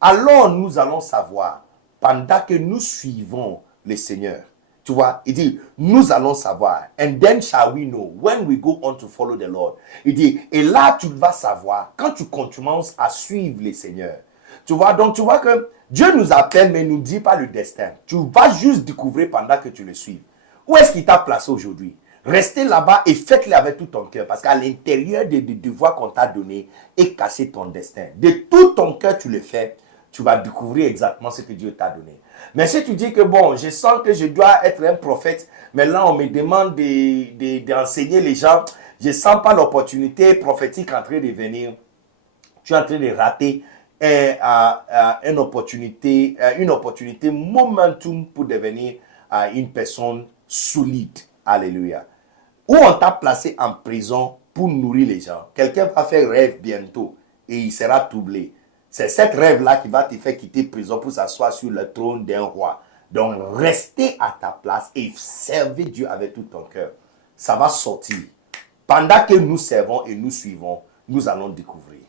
alors nous allons savoir, pendant que nous suivons le Seigneur. Tu vois, il dit, nous allons savoir. And then shall we know when we go on to follow the Lord. Il dit, et là tu vas savoir quand tu commences à suivre le Seigneur. Tu vois, donc tu vois que Dieu nous appelle, mais il ne nous dit pas le destin. Tu vas juste découvrir pendant que tu le suives. Où est-ce qu'il t'a placé aujourd'hui? Restez là-bas et faites-le avec tout ton cœur. Parce qu'à l'intérieur des devoirs qu'on t'a donnés est caché ton destin. De tout ton cœur, tu le fais. Tu vas découvrir exactement ce que Dieu t'a donné. Mais si tu dis que bon, je sens que je dois être un prophète, mais là on me demande d'enseigner les gens, je ne sens pas l'opportunité prophétique en train de venir, tu es en train de rater une opportunité momentum pour devenir une personne solide. Alléluia. Ou on t'a placé en prison pour nourrir les gens. Quelqu'un va faire rêve bientôt et il sera troublé. C'est cette rêve-là qui va te faire quitter prison pour s'asseoir sur le trône d'un roi. Donc, restez à ta place et servez Dieu avec tout ton cœur. Ça va sortir. Pendant que nous servons et nous suivons, nous allons découvrir.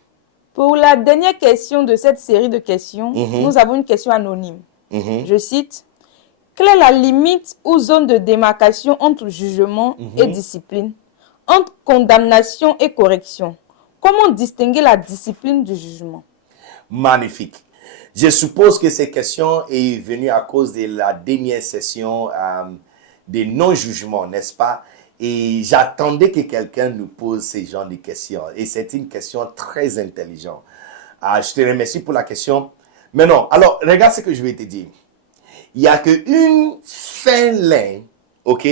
Pour la dernière question de cette série de questions, nous avons une question anonyme. Je cite, « Quelle est la limite ou zone de démarcation entre jugement et discipline, entre condamnation et correction? Comment distinguer la discipline du jugement? » Magnifique. Je suppose que cette question est venue à cause de la dernière session de non-jugement, n'est-ce pas? Et j'attendais que quelqu'un nous pose ce genre de questions. Et c'est une question très intelligente. Je te remercie pour la question. Mais non, alors, regarde ce que je vais te dire. Il n'y a qu'une fin ligne, ok?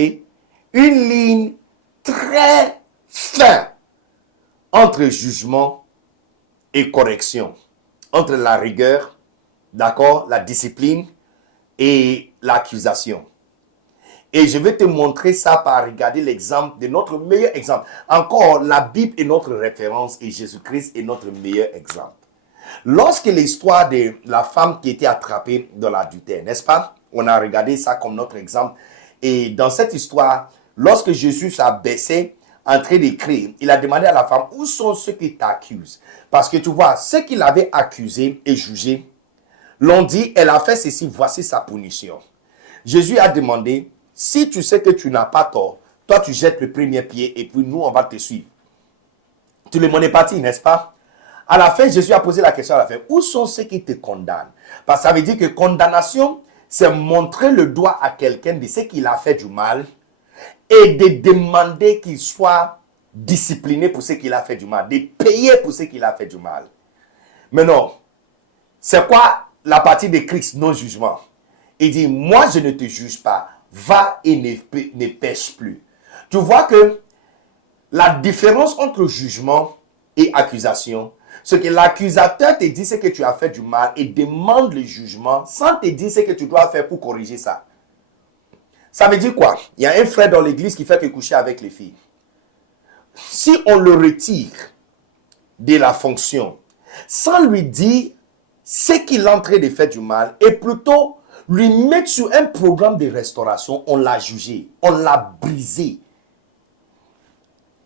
Une ligne très fine entre jugement et correction. Entre la rigueur, d'accord, la discipline et l'accusation. Et je vais te montrer ça par regarder l'exemple de notre meilleur exemple. Encore, la Bible est notre référence et Jésus-Christ est notre meilleur exemple. Lorsque l'histoire de la femme qui était attrapée dans l'adultère, n'est-ce pas? On a regardé ça comme notre exemple. Et dans cette histoire, lorsque Jésus s'abaissait en train d'écrire, il a demandé à la femme, où sont ceux qui t'accusent? Parce que tu vois, ceux qui l'avaient accusé et jugé, l'ont dit, elle a fait ceci, voici sa punition. Jésus a demandé, si tu sais que tu n'as pas tort, toi tu jettes le premier pied et puis nous on va te suivre. Tout le monde est parti, n'est-ce pas? À la fin, Jésus a posé la question à la fin, où sont ceux qui te condamnent? Parce que ça veut dire que condamnation, c'est montrer le doigt à quelqu'un de ce qu'il a fait du mal et de demander qu'il soit discipliné pour ce qu'il a fait du mal, de payer pour ce qu'il a fait du mal. Mais non, c'est quoi la partie de Christ, non-jugement? Il dit, moi je ne te juge pas, va et ne pêche plus. Tu vois que la différence entre jugement et accusation, c'est que l'accusateur te dit ce que tu as fait du mal et demande le jugement sans te dire ce que tu dois faire pour corriger ça. Ça veut dire quoi? Il y a un frère dans l'église qui fait que coucher avec les filles. Si on le retire de la fonction, sans lui dire ce qu'il est en train de faire du mal, et plutôt lui mettre sur un programme de restauration, on l'a jugé, on l'a brisé.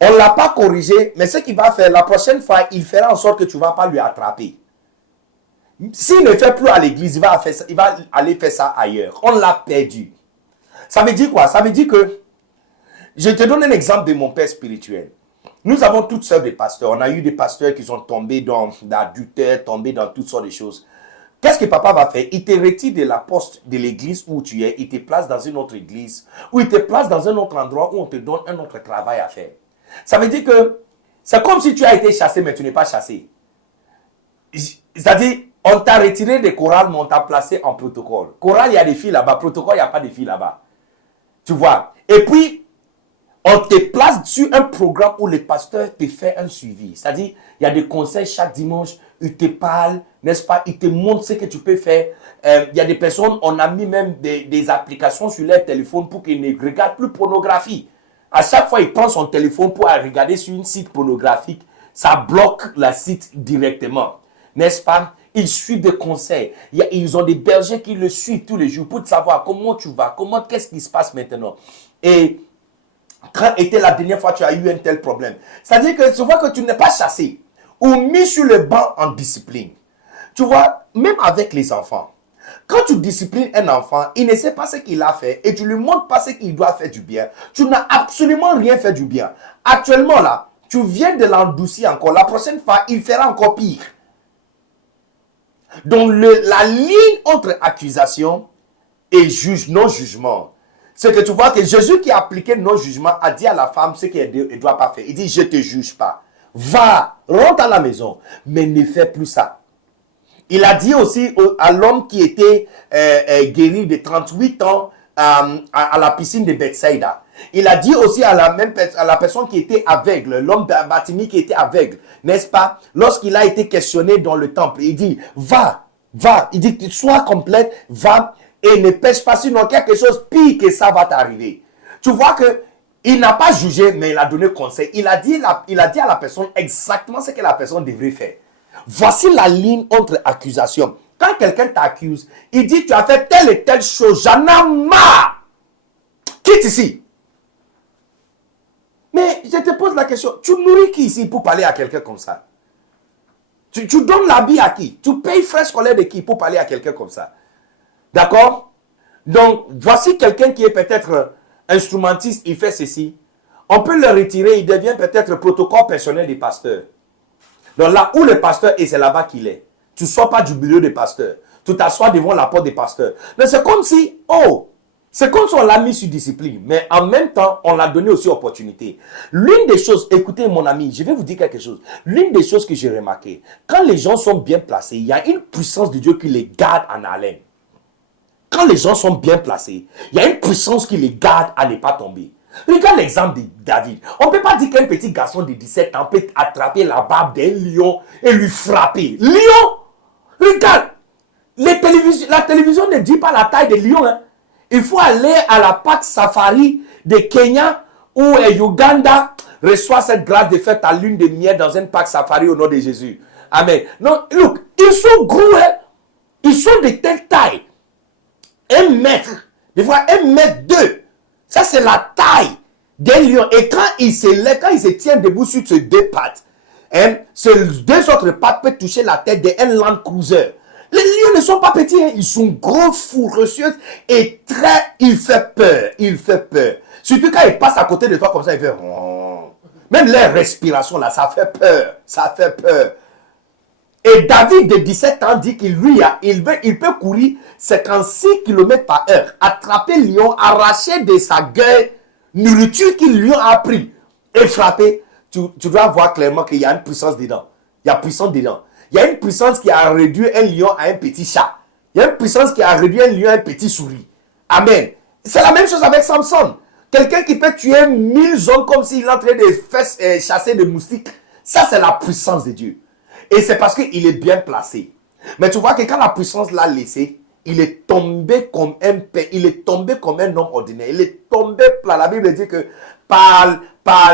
On ne l'a pas corrigé, mais ce qu'il va faire, la prochaine fois, il fera en sorte que tu ne vas pas lui attraper. S'il ne fait plus à l'église, il va aller faire ça ailleurs. On l'a perdu. Ça veut dire quoi? Ça veut dire que, je te donne un exemple de mon père spirituel. Nous avons toutes sortes de pasteurs. On a eu des pasteurs qui sont tombés dans l'adultère, tombés dans toutes sortes de choses. Qu'est-ce que papa va faire? Il te retire de la poste de l'église où tu es, il te place dans une autre église, ou il te place dans un autre endroit où on te donne un autre travail à faire. Ça veut dire que c'est comme si tu as été chassé, mais tu n'es pas chassé. C'est-à-dire, on t'a retiré des chorales, mais on t'a placé en protocole. Chorale, il y a des filles là-bas. Protocole, il n'y a pas de filles là-bas. Tu vois? Et puis, on te place sur un programme où le pasteur te fait un suivi. C'est-à-dire, il y a des conseils chaque dimanche. Il te parle, n'est-ce pas? Il te montre ce que tu peux faire. Il y a des personnes, on a mis même des applications sur leur téléphone pour qu'ils ne regardent plus pornographie. À chaque fois, il prend son téléphone pour regarder sur un site pornographique. Ça bloque le site directement. N'est-ce pas? Ils suivent des conseils. Ils ont des bergers qui le suivent tous les jours pour savoir comment tu vas, qu'est-ce qui se passe maintenant. Et quand était la dernière fois que tu as eu un tel problème? C'est-à-dire que tu vois que tu n'es pas chassé ou mis sur le banc en discipline. Tu vois, même avec les enfants. Quand tu disciplines un enfant, il ne sait pas ce qu'il a fait et tu lui montres pas ce qu'il doit faire du bien. Tu n'as absolument rien fait du bien. Actuellement là, tu viens de l'endoucir encore. La prochaine fois, il fera encore pire. Donc la ligne entre accusation et non-jugement, c'est que tu vois que Jésus qui a appliqué non-jugement a dit à la femme ce qu'elle ne doit pas faire. Il dit, je ne te juge pas. Va, rentre à la maison, mais ne fais plus ça. Il a dit aussi à l'homme qui était guéri de 38 ans à la piscine de Bethsaïda. Il a dit aussi à la personne qui était aveugle, l'homme Bartimée qui était aveugle, n'est-ce pas? Lorsqu'il a été questionné dans le temple, il dit, va, il dit, sois complète, va et ne pêche pas, sinon quelque chose pire que ça va t'arriver. Tu vois que il n'a pas jugé, mais il a donné conseil. Il a dit à la personne exactement ce que la personne devrait faire. Voici la ligne entre accusations. Quand quelqu'un t'accuse, il dit, tu as fait telle et telle chose, j'en ai marre. Quitte ici. Mais je te pose la question, tu nourris qui ici pour parler à quelqu'un comme ça? Tu donnes l'habit à qui? Tu payes frais scolaires de qui pour parler à quelqu'un comme ça? D'accord? Donc, voici quelqu'un qui est peut-être instrumentiste, il fait ceci. On peut le retirer, il devient peut-être protocole personnel des pasteurs. Donc là où le pasteur est, c'est là-bas qu'il est. Tu ne sors pas du bureau des pasteurs. Tu t'assois devant la porte des pasteurs. Mais c'est comme si, c'est comme si on l'a mis sur discipline. Mais en même temps, on l'a donné aussi opportunité. L'une des choses, écoutez mon ami, je vais vous dire quelque chose. L'une des choses que j'ai remarqué, quand les gens sont bien placés, il y a une puissance de Dieu qui les garde en haleine. Quand les gens sont bien placés, il y a une puissance qui les garde à ne pas tomber. Regarde l'exemple de David. On ne peut pas dire qu'un petit garçon de 17 ans peut attraper la barbe d'un lion et lui frapper. Lion! Regarde! La télévision ne dit pas la taille des lions. Hein. Il faut aller à la parc safari de Kenya où Uganda reçoit cette grâce de faire ta lune de miel dans un parc safari au nom de Jésus. Amen. Non, look, ils sont gros. Hein. Ils sont de telle taille. 1 mètre. Des fois 1 mètre 2. Ça, c'est la taille d'un lion. Et quand il se lève, quand il se tient debout sur ses 2 pattes, ces 2 autres pattes peuvent toucher la tête d'un Land Cruiser. Les lions ne sont pas petits, hein. Ils sont gros, ferocieux et il fait peur. Il fait peur. Surtout quand il passe à côté de toi comme ça, il fait... Même leur respiration là, ça fait peur. Ça fait peur. Et David de 17 ans dit qu'il peut courir 56 km/h, attraper le lion, arracher de sa gueule nourriture que le lion a pris et frapper. Tu dois voir clairement qu'il y a une puissance dedans. Il y a puissance dedans. Il y a une puissance qui a réduit un lion à un petit chat. Il y a une puissance qui a réduit un lion à un petit souris. Amen. C'est la même chose avec Samson. Quelqu'un qui peut tuer 1000 hommes comme s'il est en train de chasser des moustiques. Ça, c'est la puissance de Dieu. Et c'est parce qu'il est bien placé. Mais tu vois que quand la puissance l'a laissé, il est tombé comme un homme ordinaire. Il est tombé plat. La Bible dit que par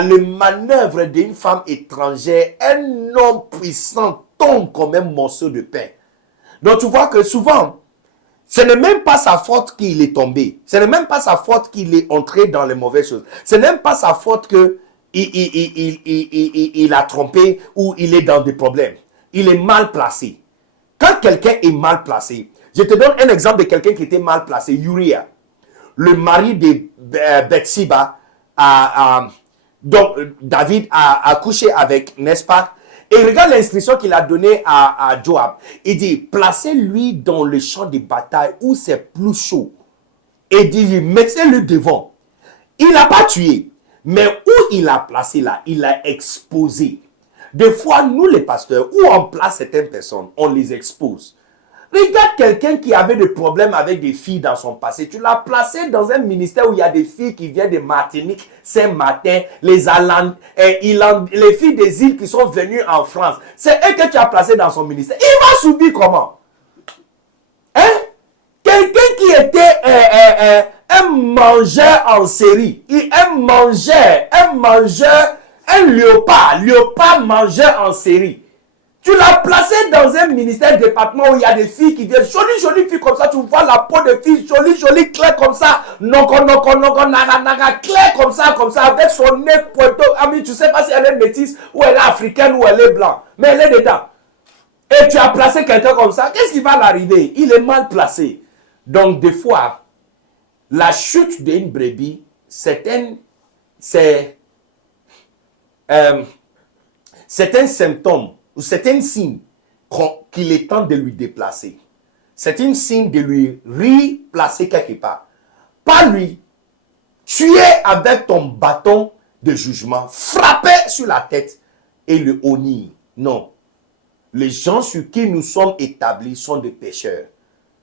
le manœuvre d'une femme étrangère, un homme puissant tombe comme un morceau de pain. Donc tu vois que souvent, ce n'est même pas sa faute qu'il est tombé. Ce n'est même pas sa faute qu'il est entré dans les mauvaises choses. Ce n'est même pas sa faute que il a trompé ou il est dans des problèmes. Il est mal placé. Quand quelqu'un est mal placé, je te donne un exemple de quelqu'un qui était mal placé. Uriah, le mari de Bathsheba, donc David a couché avec, n'est-ce pas? Et regarde l'instruction qu'il a donnée à Joab. Il dit, placez-lui dans le champ de bataille où c'est plus chaud. Et il dit, mettez-le devant. Il n'a pas tué. Mais où il a placé là, il a exposé. Des fois, nous les pasteurs, où on place certaines personnes, on les expose. Regarde quelqu'un qui avait des problèmes avec des filles dans son passé. Tu l'as placé dans un ministère où il y a des filles qui viennent de Martinique, Saint-Martin, les filles des îles qui sont venues en France. C'est eux que tu as placé dans son ministère. Il va subir comment? Hein? Quelqu'un qui était un mangeur en série. Un léopard mangeur en série. Tu l'as placé dans un ministère département où il y a des filles qui viennent, jolies filles comme ça, tu vois la peau de filles, jolie, claire comme ça, claire comme ça, avec son nez pointu. Ami, tu sais pas si elle est métisse, ou elle est africaine, ou elle est blanche, mais elle est dedans. Et tu as placé quelqu'un comme ça, qu'est-ce qui va l'arriver? Il est mal placé. Donc, des fois, la chute d'une brebis, c'est un symptôme ou c'est un signe qu'il est temps de lui déplacer. C'est un signe de lui replacer quelque part. Pas lui tuer avec ton bâton de jugement, frapper sur la tête et le honnir. Non. Les gens sur qui nous sommes établis sont des pécheurs.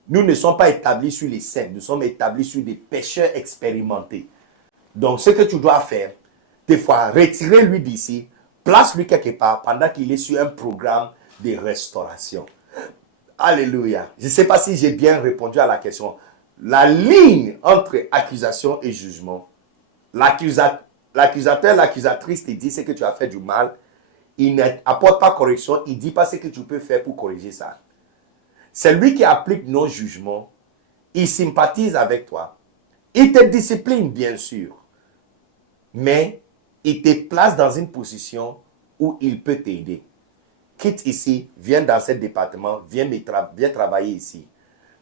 Nous ne sommes pas établis sur les saints, nous sommes établis sur des pécheurs expérimentés. Donc, ce que tu dois faire, des fois, retire-lui d'ici, place-lui quelque part pendant qu'il est sur un programme de restauration. Alléluia. Je ne sais pas si j'ai bien répondu à la question. La ligne entre accusation et jugement, l'accusateur, l'accusatrice te dit ce que tu as fait du mal, il n'apporte pas correction, il ne dit pas ce que tu peux faire pour corriger ça. C'est lui qui applique nos jugements, il sympathise avec toi, il te discipline bien sûr, mais il te place dans une position où il peut t'aider. Quitte ici, viens dans ce département, viens travailler ici.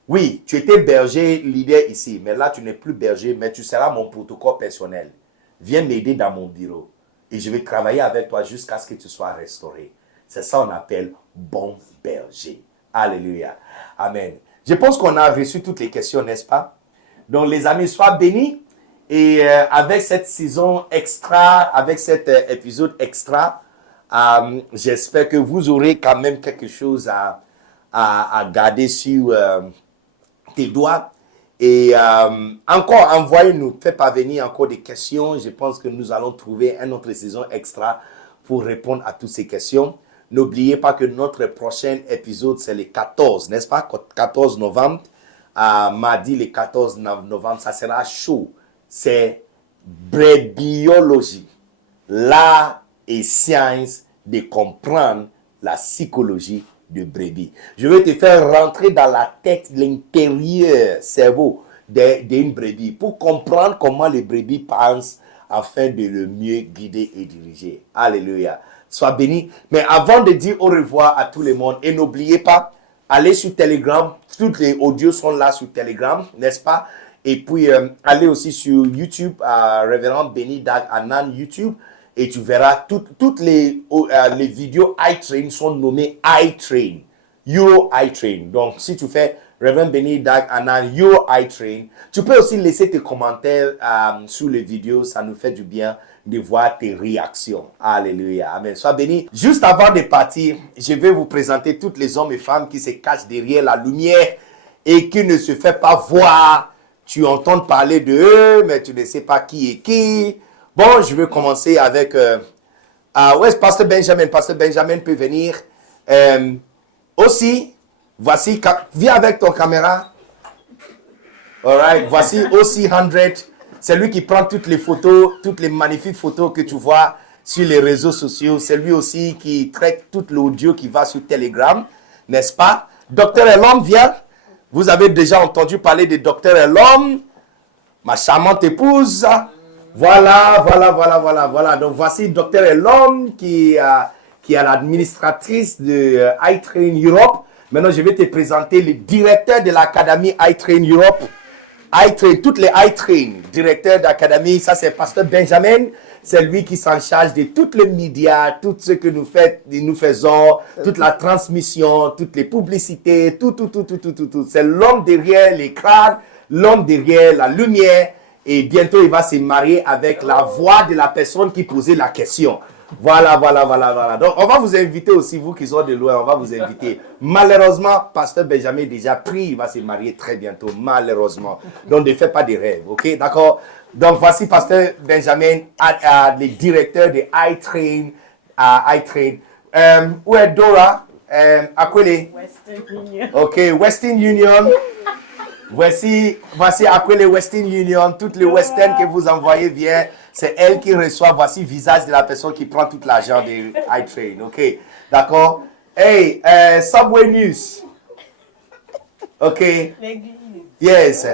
Oui, tu étais berger, leader ici, mais là tu n'es plus berger, mais tu seras mon protocole personnel. Viens m'aider dans mon bureau et je vais travailler avec toi jusqu'à ce que tu sois restauré. C'est ça qu'on appelle bon berger. Alléluia. Amen. Je pense qu'on a reçu toutes les questions, n'est-ce pas? Donc les amis, soient bénis. Et avec cette saison extra, avec cet épisode extra, j'espère que vous aurez quand même quelque chose à garder sur tes doigts. Et encore, envoyez-nous, faites parvenir encore des questions. Je pense que nous allons trouver une autre saison extra pour répondre à toutes ces questions. N'oubliez pas que notre prochain épisode, c'est le 14, n'est-ce pas? 14 novembre. Mardi, le 14 novembre, ça sera chaud. C'est brébiologie. L'art et science de comprendre la psychologie de brebis. Je vais te faire rentrer dans la tête, l'intérieur cerveau d'une brebis pour comprendre comment les brebis pensent afin de le mieux guider et diriger. Alléluia. Sois béni. Mais avant de dire au revoir à tout le monde, et n'oubliez pas, allez sur Telegram. Toutes les audios sont là sur Telegram, n'est-ce pas? Et puis, allez aussi sur YouTube, Révérend Benny Dag Anan YouTube. Et tu verras, toutes les vidéos iTrain sont nommées iTrain. Euro iTrain. Donc, si tu fais Reverend Benny Dag Anan Euro iTrain, tu peux aussi laisser tes commentaires sous les vidéos. Ça nous fait du bien de voir tes réactions. Alléluia. Amen. Sois béni. Juste avant de partir, je vais vous présenter tous les hommes et femmes qui se cachent derrière la lumière et qui ne se font pas voir. Tu entends parler d'eux, mais tu ne sais pas qui est qui. Bon, je vais commencer avec... où est-ce Pasteur Benjamin? Pasteur Benjamin peut venir. Aussi, voici... Viens avec ton caméra. Alright, voici aussi 100. C'est lui qui prend toutes les photos, toutes les magnifiques photos que tu vois sur les réseaux sociaux. C'est lui aussi qui traite tout l'audio qui va sur Telegram, n'est-ce pas? Docteur Elom, viens. Vous avez déjà entendu parler de Docteur Elom, ma charmante épouse. Voilà. Donc, voici Docteur Elom qui est l'administratrice de iTrain Europe. Maintenant, je vais te présenter le directeur de l'académie iTrain Europe. iTrain, toutes les iTrain, directeur d'académie, ça c'est Pasteur Benjamin. C'est lui qui s'en charge de tous les médias, tout ce que nous faisons, toute la transmission, toutes les publicités, tout. C'est l'homme derrière l'écran, l'homme derrière la lumière. Et bientôt, il va se marier avec la voix de la personne qui posait la question. Voilà. Donc, on va vous inviter aussi, vous qui sont de loin, on va vous inviter. Malheureusement, Pasteur Benjamin est déjà pris, il va se marier très bientôt, malheureusement. Donc, ne faites pas de rêves, ok? D'accord? Donc, voici Pasteur Benjamin, le directeur de iTrain. Où est Dora? Akwele? Western Union. Ok, Western Union. Voici Akwele Western Union. Toutes les Western que vous envoyez viennent. C'est elle qui reçoit. Voici le visage de la personne qui prend tout l'argent de iTrain. Ok, d'accord? Hey, Subway News. Ok. L'église. Yes.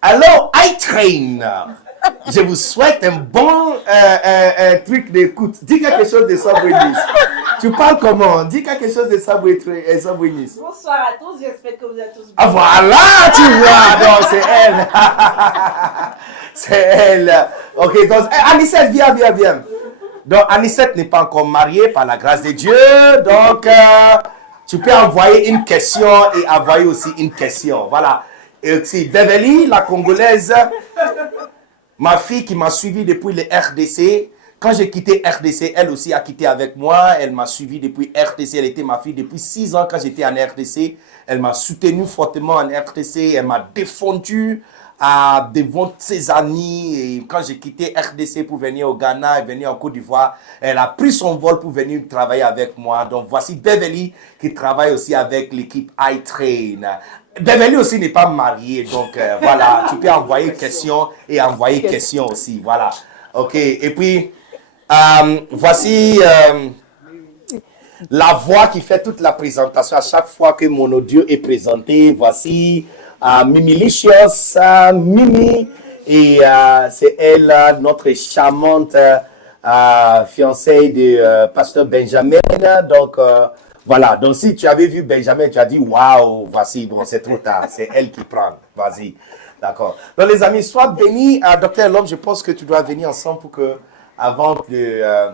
Alors, iTrain. Je vous souhaite un bon truc d'écoute. Dis quelque chose de Subway News. Tu parles comment? Dis quelque chose de Subway News. Bonsoir à tous, j'espère que vous êtes tous bien. Ah voilà, tu vois. Donc, c'est elle. C'est elle. Ok, donc, Anicette, viens. Donc, Anicette n'est pas encore mariée par la grâce de Dieu. Donc, tu peux envoyer une question et envoyer aussi une question. Voilà. Et aussi, Beverly, la Congolaise, ma fille qui m'a suivi depuis le RDC. Quand j'ai quitté RDC, elle aussi a quitté avec moi. Elle m'a suivi depuis RDC. Elle était ma fille depuis 6 ans quand j'étais en RDC. Elle m'a soutenu fortement en RDC. Elle m'a défendu devant ses amis. Et quand j'ai quitté RDC pour venir au Ghana et venir en Côte d'Ivoire, elle a pris son vol pour venir travailler avec moi. Donc voici Beverly qui travaille aussi avec l'équipe iTrain. Beverly aussi n'est pas mariée, donc voilà, tu peux envoyer questions et envoyer questions aussi, voilà. Ok, et puis voici la voix qui fait toute la présentation à chaque fois que mon audio est présenté. Voici Mimilicious, Mimi, et c'est elle, notre charmante fiancée de Pasteur Benjamin. Donc voilà, donc si tu avais vu Benjamin, tu as dit waouh, voici, bon, c'est trop tard, c'est elle qui prend. Vas-y, d'accord. Donc les amis, sois bénis. Docteur Lhomme, je pense que tu dois venir ensemble pour que, avant de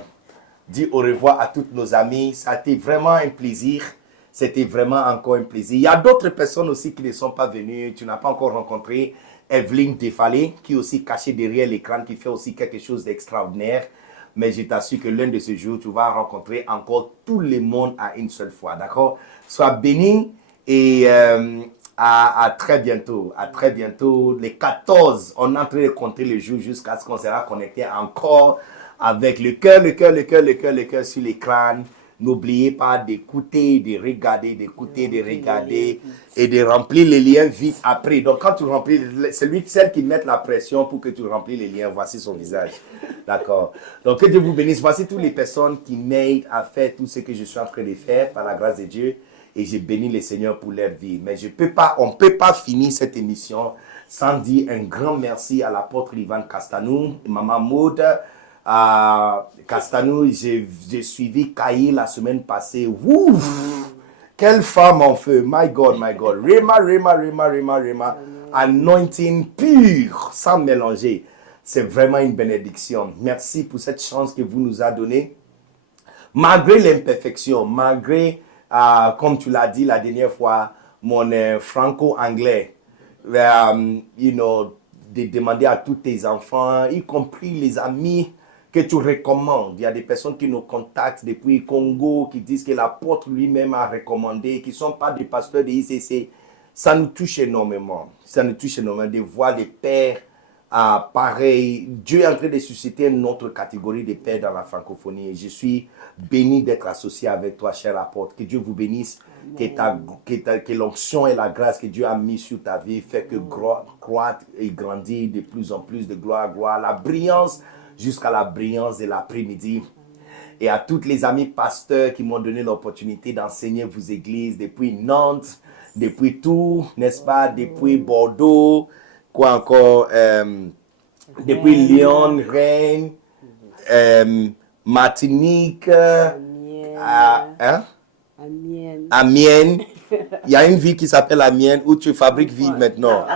dire au revoir à tous nos amis, ça a été vraiment un plaisir. C'était vraiment encore un plaisir. Il y a d'autres personnes aussi qui ne sont pas venues. Tu n'as pas encore rencontré Evelyne Defalé, qui est aussi cachée derrière l'écran, qui fait aussi quelque chose d'extraordinaire. Mais je t'assure que l'un de ces jours, tu vas rencontrer encore tout le monde à une seule fois. D'accord? Sois béni et à très bientôt. À très bientôt. Les 14, on est en train de compter les jours jusqu'à ce qu'on sera connecté encore avec le cœur sur l'écran. N'oubliez pas d'écouter, de regarder, d'écouter, de regarder et de remplir les liens vite après. Donc, quand tu remplis, celle qui met la pression pour que tu remplis les liens, voici son visage. D'accord. Donc, que Dieu vous bénisse. Voici toutes les personnes qui m'aident à faire tout ce que je suis en train de faire par la grâce de Dieu. Et je bénis le Seigneur pour leur vie. Mais on ne peut pas finir cette émission sans dire un grand merci à l'apôtre Ivan Castanou, Maman Maud, Castanou. J'ai suivi Kaï la semaine passée. Ouf! Quelle femme en feu! My God, my God. Rema. Anointing pur, sans mélanger. C'est vraiment une bénédiction. Merci pour cette chance que vous nous avez donnée. Malgré l'imperfection, malgré, comme tu l'as dit la dernière fois, mon franco-anglais, de demander à tous tes enfants, y compris les amis, que tu recommandes. Il y a des personnes qui nous contactent depuis le Congo, qui disent que l'apôtre lui-même a recommandé, qui ne sont pas des pasteurs de ICC. Ça nous touche énormément. Ça nous touche énormément de voir des pères pareils. Dieu est en train de susciter une autre catégorie de pères dans la francophonie. Et je suis béni d'être associé avec toi, cher apôtre. Que Dieu vous bénisse. Que l'onction et la grâce que Dieu a mis sur ta vie fait que croître et grandir de plus en plus de gloire à gloire. La brillance jusqu'à la brillance de l'après-midi. Et à tous les amis pasteurs qui m'ont donné l'opportunité d'enseigner vos églises depuis Nantes, depuis Tours, n'est-ce pas, depuis Bordeaux, quoi encore, depuis Lyon, Rennes, Martinique, Amiens. Il y a une ville qui s'appelle Amiens où tu fabriques vide maintenant.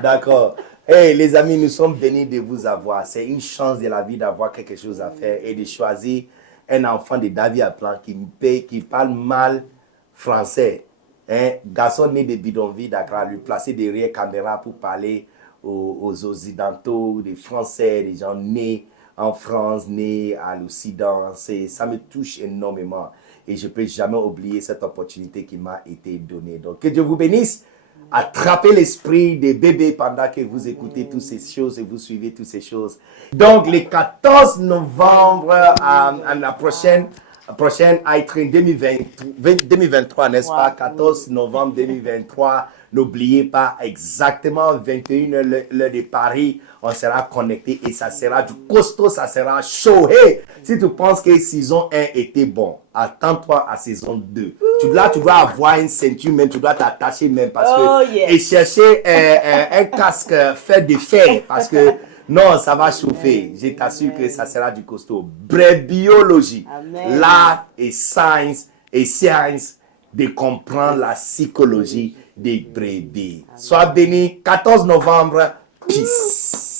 D'accord. Hey, les amis, nous sommes bénis de vous avoir. C'est une chance de la vie d'avoir quelque chose à faire et de choisir un enfant de David Aplan qui parle mal français. Garçon né de bidonville d'Accra, lui placer derrière caméra pour parler aux Occidentaux, des Français, des gens nés en France, nés à l'Occident. Ça me touche énormément et je ne peux jamais oublier cette opportunité qui m'a été donnée. Donc, que Dieu vous bénisse. Attrapez l'esprit des bébés pendant que vous écoutez toutes ces choses et vous suivez toutes ces choses. Donc, le 14 novembre, à la prochaine iTrain 2023, n'est-ce pas? 14 novembre 2023. N'oubliez pas, exactement 21h l'heure de Paris, on sera connecté et ça sera du costaud, ça sera chaud. Hey, si tu penses que saison 1 était bon, attends-toi à saison 2. Tu dois avoir une ceinture même, tu dois t'attacher même parce que et chercher un casque fait de fer parce que non, ça va chauffer. Je t'assure que ça sera du costaud. Biologie, l'art et science de comprendre la psychologie des brebis. Sois béni, 14 novembre, peace.